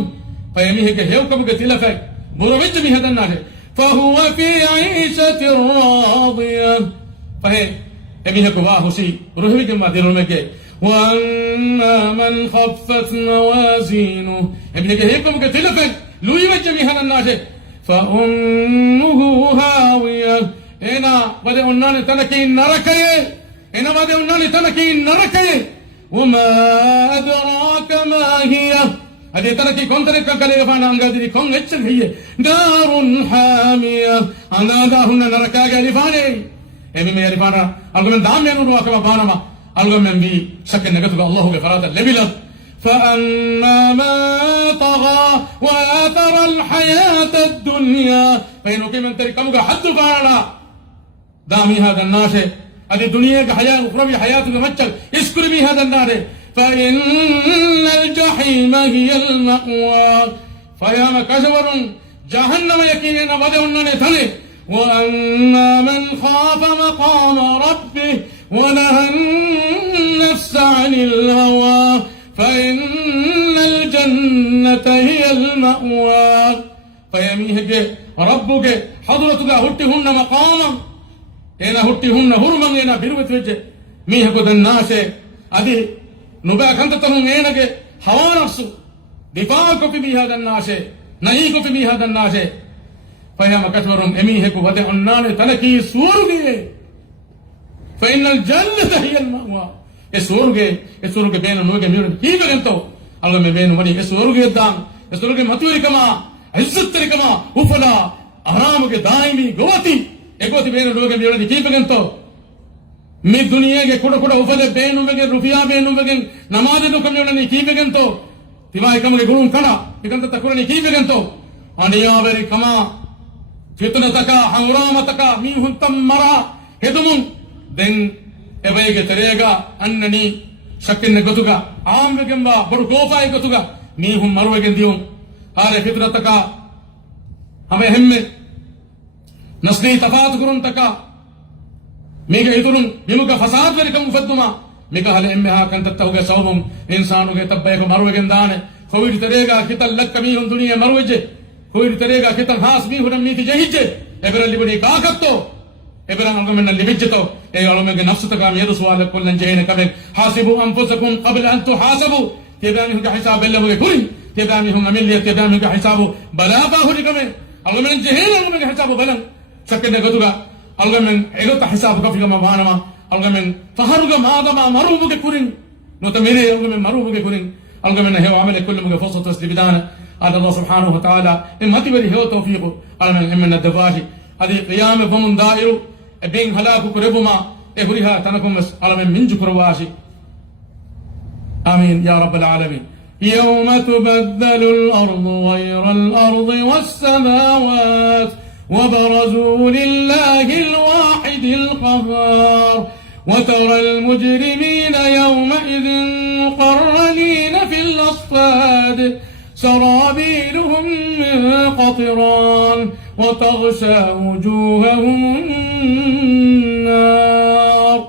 فيميه كهيوكم قتلفك بروج مهدناه فهو في عيشة راضية فهي أميها كباه شيء روحي كما ديرونك. وأما من خفت موازينه أميها كهيكم كتلفك لوي وجميها الناس فأمه هاوية هنا بدأ أنني تنكي نركي هنا بدأ أنني تنكي نركي وما أدراك ما هي هذه تركي كونتري كالي فانا انغادي كون اتشل هي نار حاميه انا داهن نركا غالفاني امي مي غالفانا الغم دام ينو اكما بانما الغم بي سكن نغتو الله غفرات لبلا فاما ما طغى واثر الحياه الدنيا فإنه كمن تركم حد فانا دامي هذا الناس هذه الدنيا حياه اخرى حياه مچل اسكر بي هذا النار فإن الجحيم هي المأوى فيا مكشور جهنم يكيننا بدأنا ثني. وأما من خاف مقام ربه ونهى النفس عن الهوى فإن الجنة هي المأوى فيميهك ربك حضرتك هتهن مقاما هنا هتهن هرما هنا بيروت ميهك الناس أدي نبأ كنت تهم عينك هوا نفسه دفاعك في بهذا الناس نهيك في بهذا الناس فيا مكتورم أميهك وبدأ النار تلكي سورجي فإن الجنة هي المأوى سورجي بين نوجي ميرن كيف كنتو الله بين مري سورجي الدام سورجي متوري كما عزت كما وفلا أهرامك دائمي قوتي بين نوجي ميرن كيف كنتو می دنیا کے کڑ کڑ افل بینو بگے رفیا بینو بگے نماز دو کمیونی کی بگن تو تیوائی کم کے گرون کڑا بگن تو تکرنی کی بگن تو انیا وری کما فتنہ تکا حرام تکا می ہنتم مرا ہدمون دن ابے کے تریگا اننی شکن گتوگا عام بگنبا بڑو گوفائی گتوگا می ہم مرو بگن دیوں ہارے فتنہ تکا ہمیں ہمت نسلی تفاوت کرن تکا ميغا يدرون يمغا فساد وريكم مفدما ميغا هل امها كانت تتوغا صوبم انسانو کے تبيكو مروگن دان خويد تريگا كتل لك ميون دنيا مروجه خويد تريگا كتل خاص مي هدم نيتي جهيجه ابرل لبني كاكتو ابرل من اللي بيجتو اي علومك نفس تكام يد سوال كلن جهين كبه حاسبوا انفسكم قبل ان تحاسبوا كدانهم حساب الله كوري كدانهم عمليه كدانهم حساب بلا باهو كبه علومن جهين علومن حساب بلن سكن گتوگا algamen egota hisab kafila ma banama algamen faharuga madama marubuge kurin nota mere algamen marubuge kurin algamen he amale kullu muge fawsat tasdibidana ala Allah subhanahu wa ta'ala imati bari he tawfiq algamen imna dawaji hadi qiyam famun dairu bin halaku kurebuma ehuriha tanakum algamen min jukurwashi amin ya rabbal alamin يوم تبدل الأرض غير الأرض والسماوات وبرزوا لله الواحد القهار وترى المجرمين يومئذ مقرنين في الأصفاد سرابيلهم من قطران وتغشى وجوههم النار.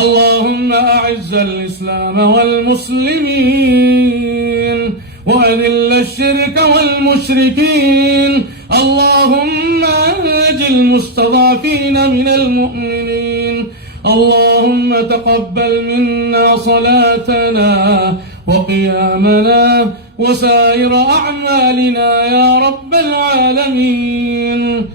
اللهم أعز الإسلام والمسلمين وأذل الشرك والمشركين. اللهم أنج المستضعفين من المؤمنين. اللهم تقبل منا صلاتنا وقيامنا وسائر أعمالنا يا رب العالمين.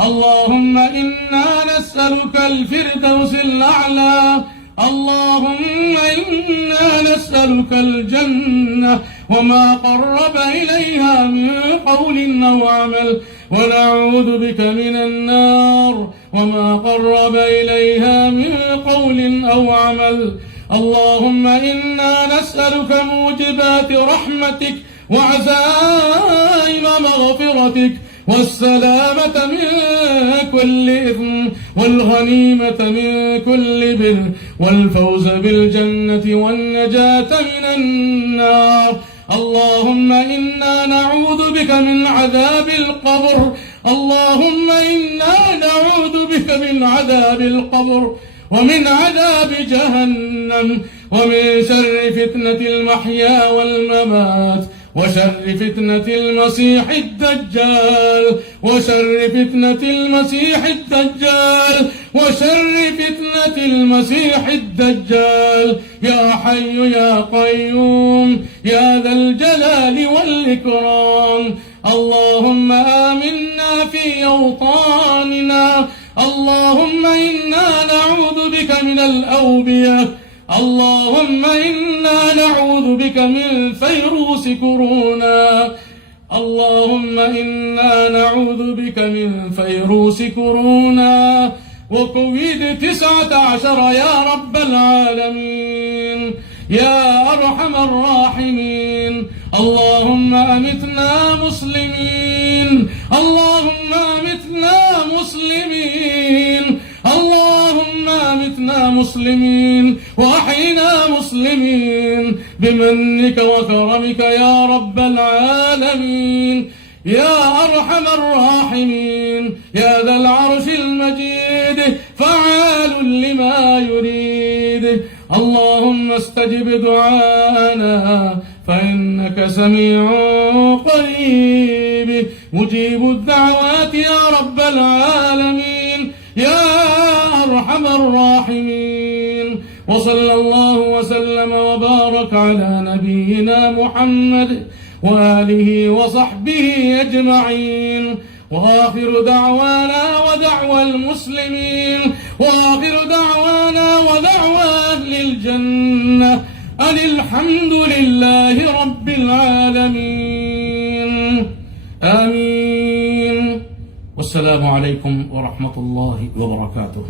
اللهم إنا نسألك الفردوس الأعلى. اللهم إنا نسألك الجنة وما قرب إليها من قول أو عمل ونعوذ بك من النار وما قرب إليها من قول أو عمل. اللهم إنا نسألك موجبات رحمتك وعزائم مغفرتك والسلامة من كل إثم والغنيمة من كل بر والفوز بالجنة والنجاة من النار. اللهم إنا نعوذ بك من عذاب القبر. اللهم إنا نعوذ بك من عذاب القبر ومن عذاب جهنم ومن شر فتنة المحيا والممات وشر فتنة المسيح الدجال وشر فتنة المسيح الدجال وشر فتنة المسيح الدجال يا حي يا قيوم يا ذا الجلال والإكرام. اللهم آمنا في أوطاننا. اللهم إنا نعوذ بك من الأوبية. اللهم إنا نعوذ بك من فيروس كورونا. اللهم إنا نعوذ بك من فيروس كورونا وكوفيد-19 يا رب العالمين يا أرحم الراحمين. اللهم أمتنا مسلمين. اللهم أمتنا مسلمين. اللهم أمتنا مسلمين وأحينا مسلمين بمنك وكرمك يا رب العالمين يا أرحم الراحمين يا ذا العرش المجيد فعال لما يريد. اللهم استجب دعاءنا فإنك سميع قريب مجيب الدعوات يا رب العالمين يا أرحم الراحمين. وصلى الله وسلم وبارك على نبينا محمد وآله وصحبه أجمعين. وآخر دعوانا ودعوى المسلمين وآخر دعوانا ودعوى أهل الجنة أن الحمد لله رب العالمين. آمين. والسلام عليكم ورحمة الله وبركاته.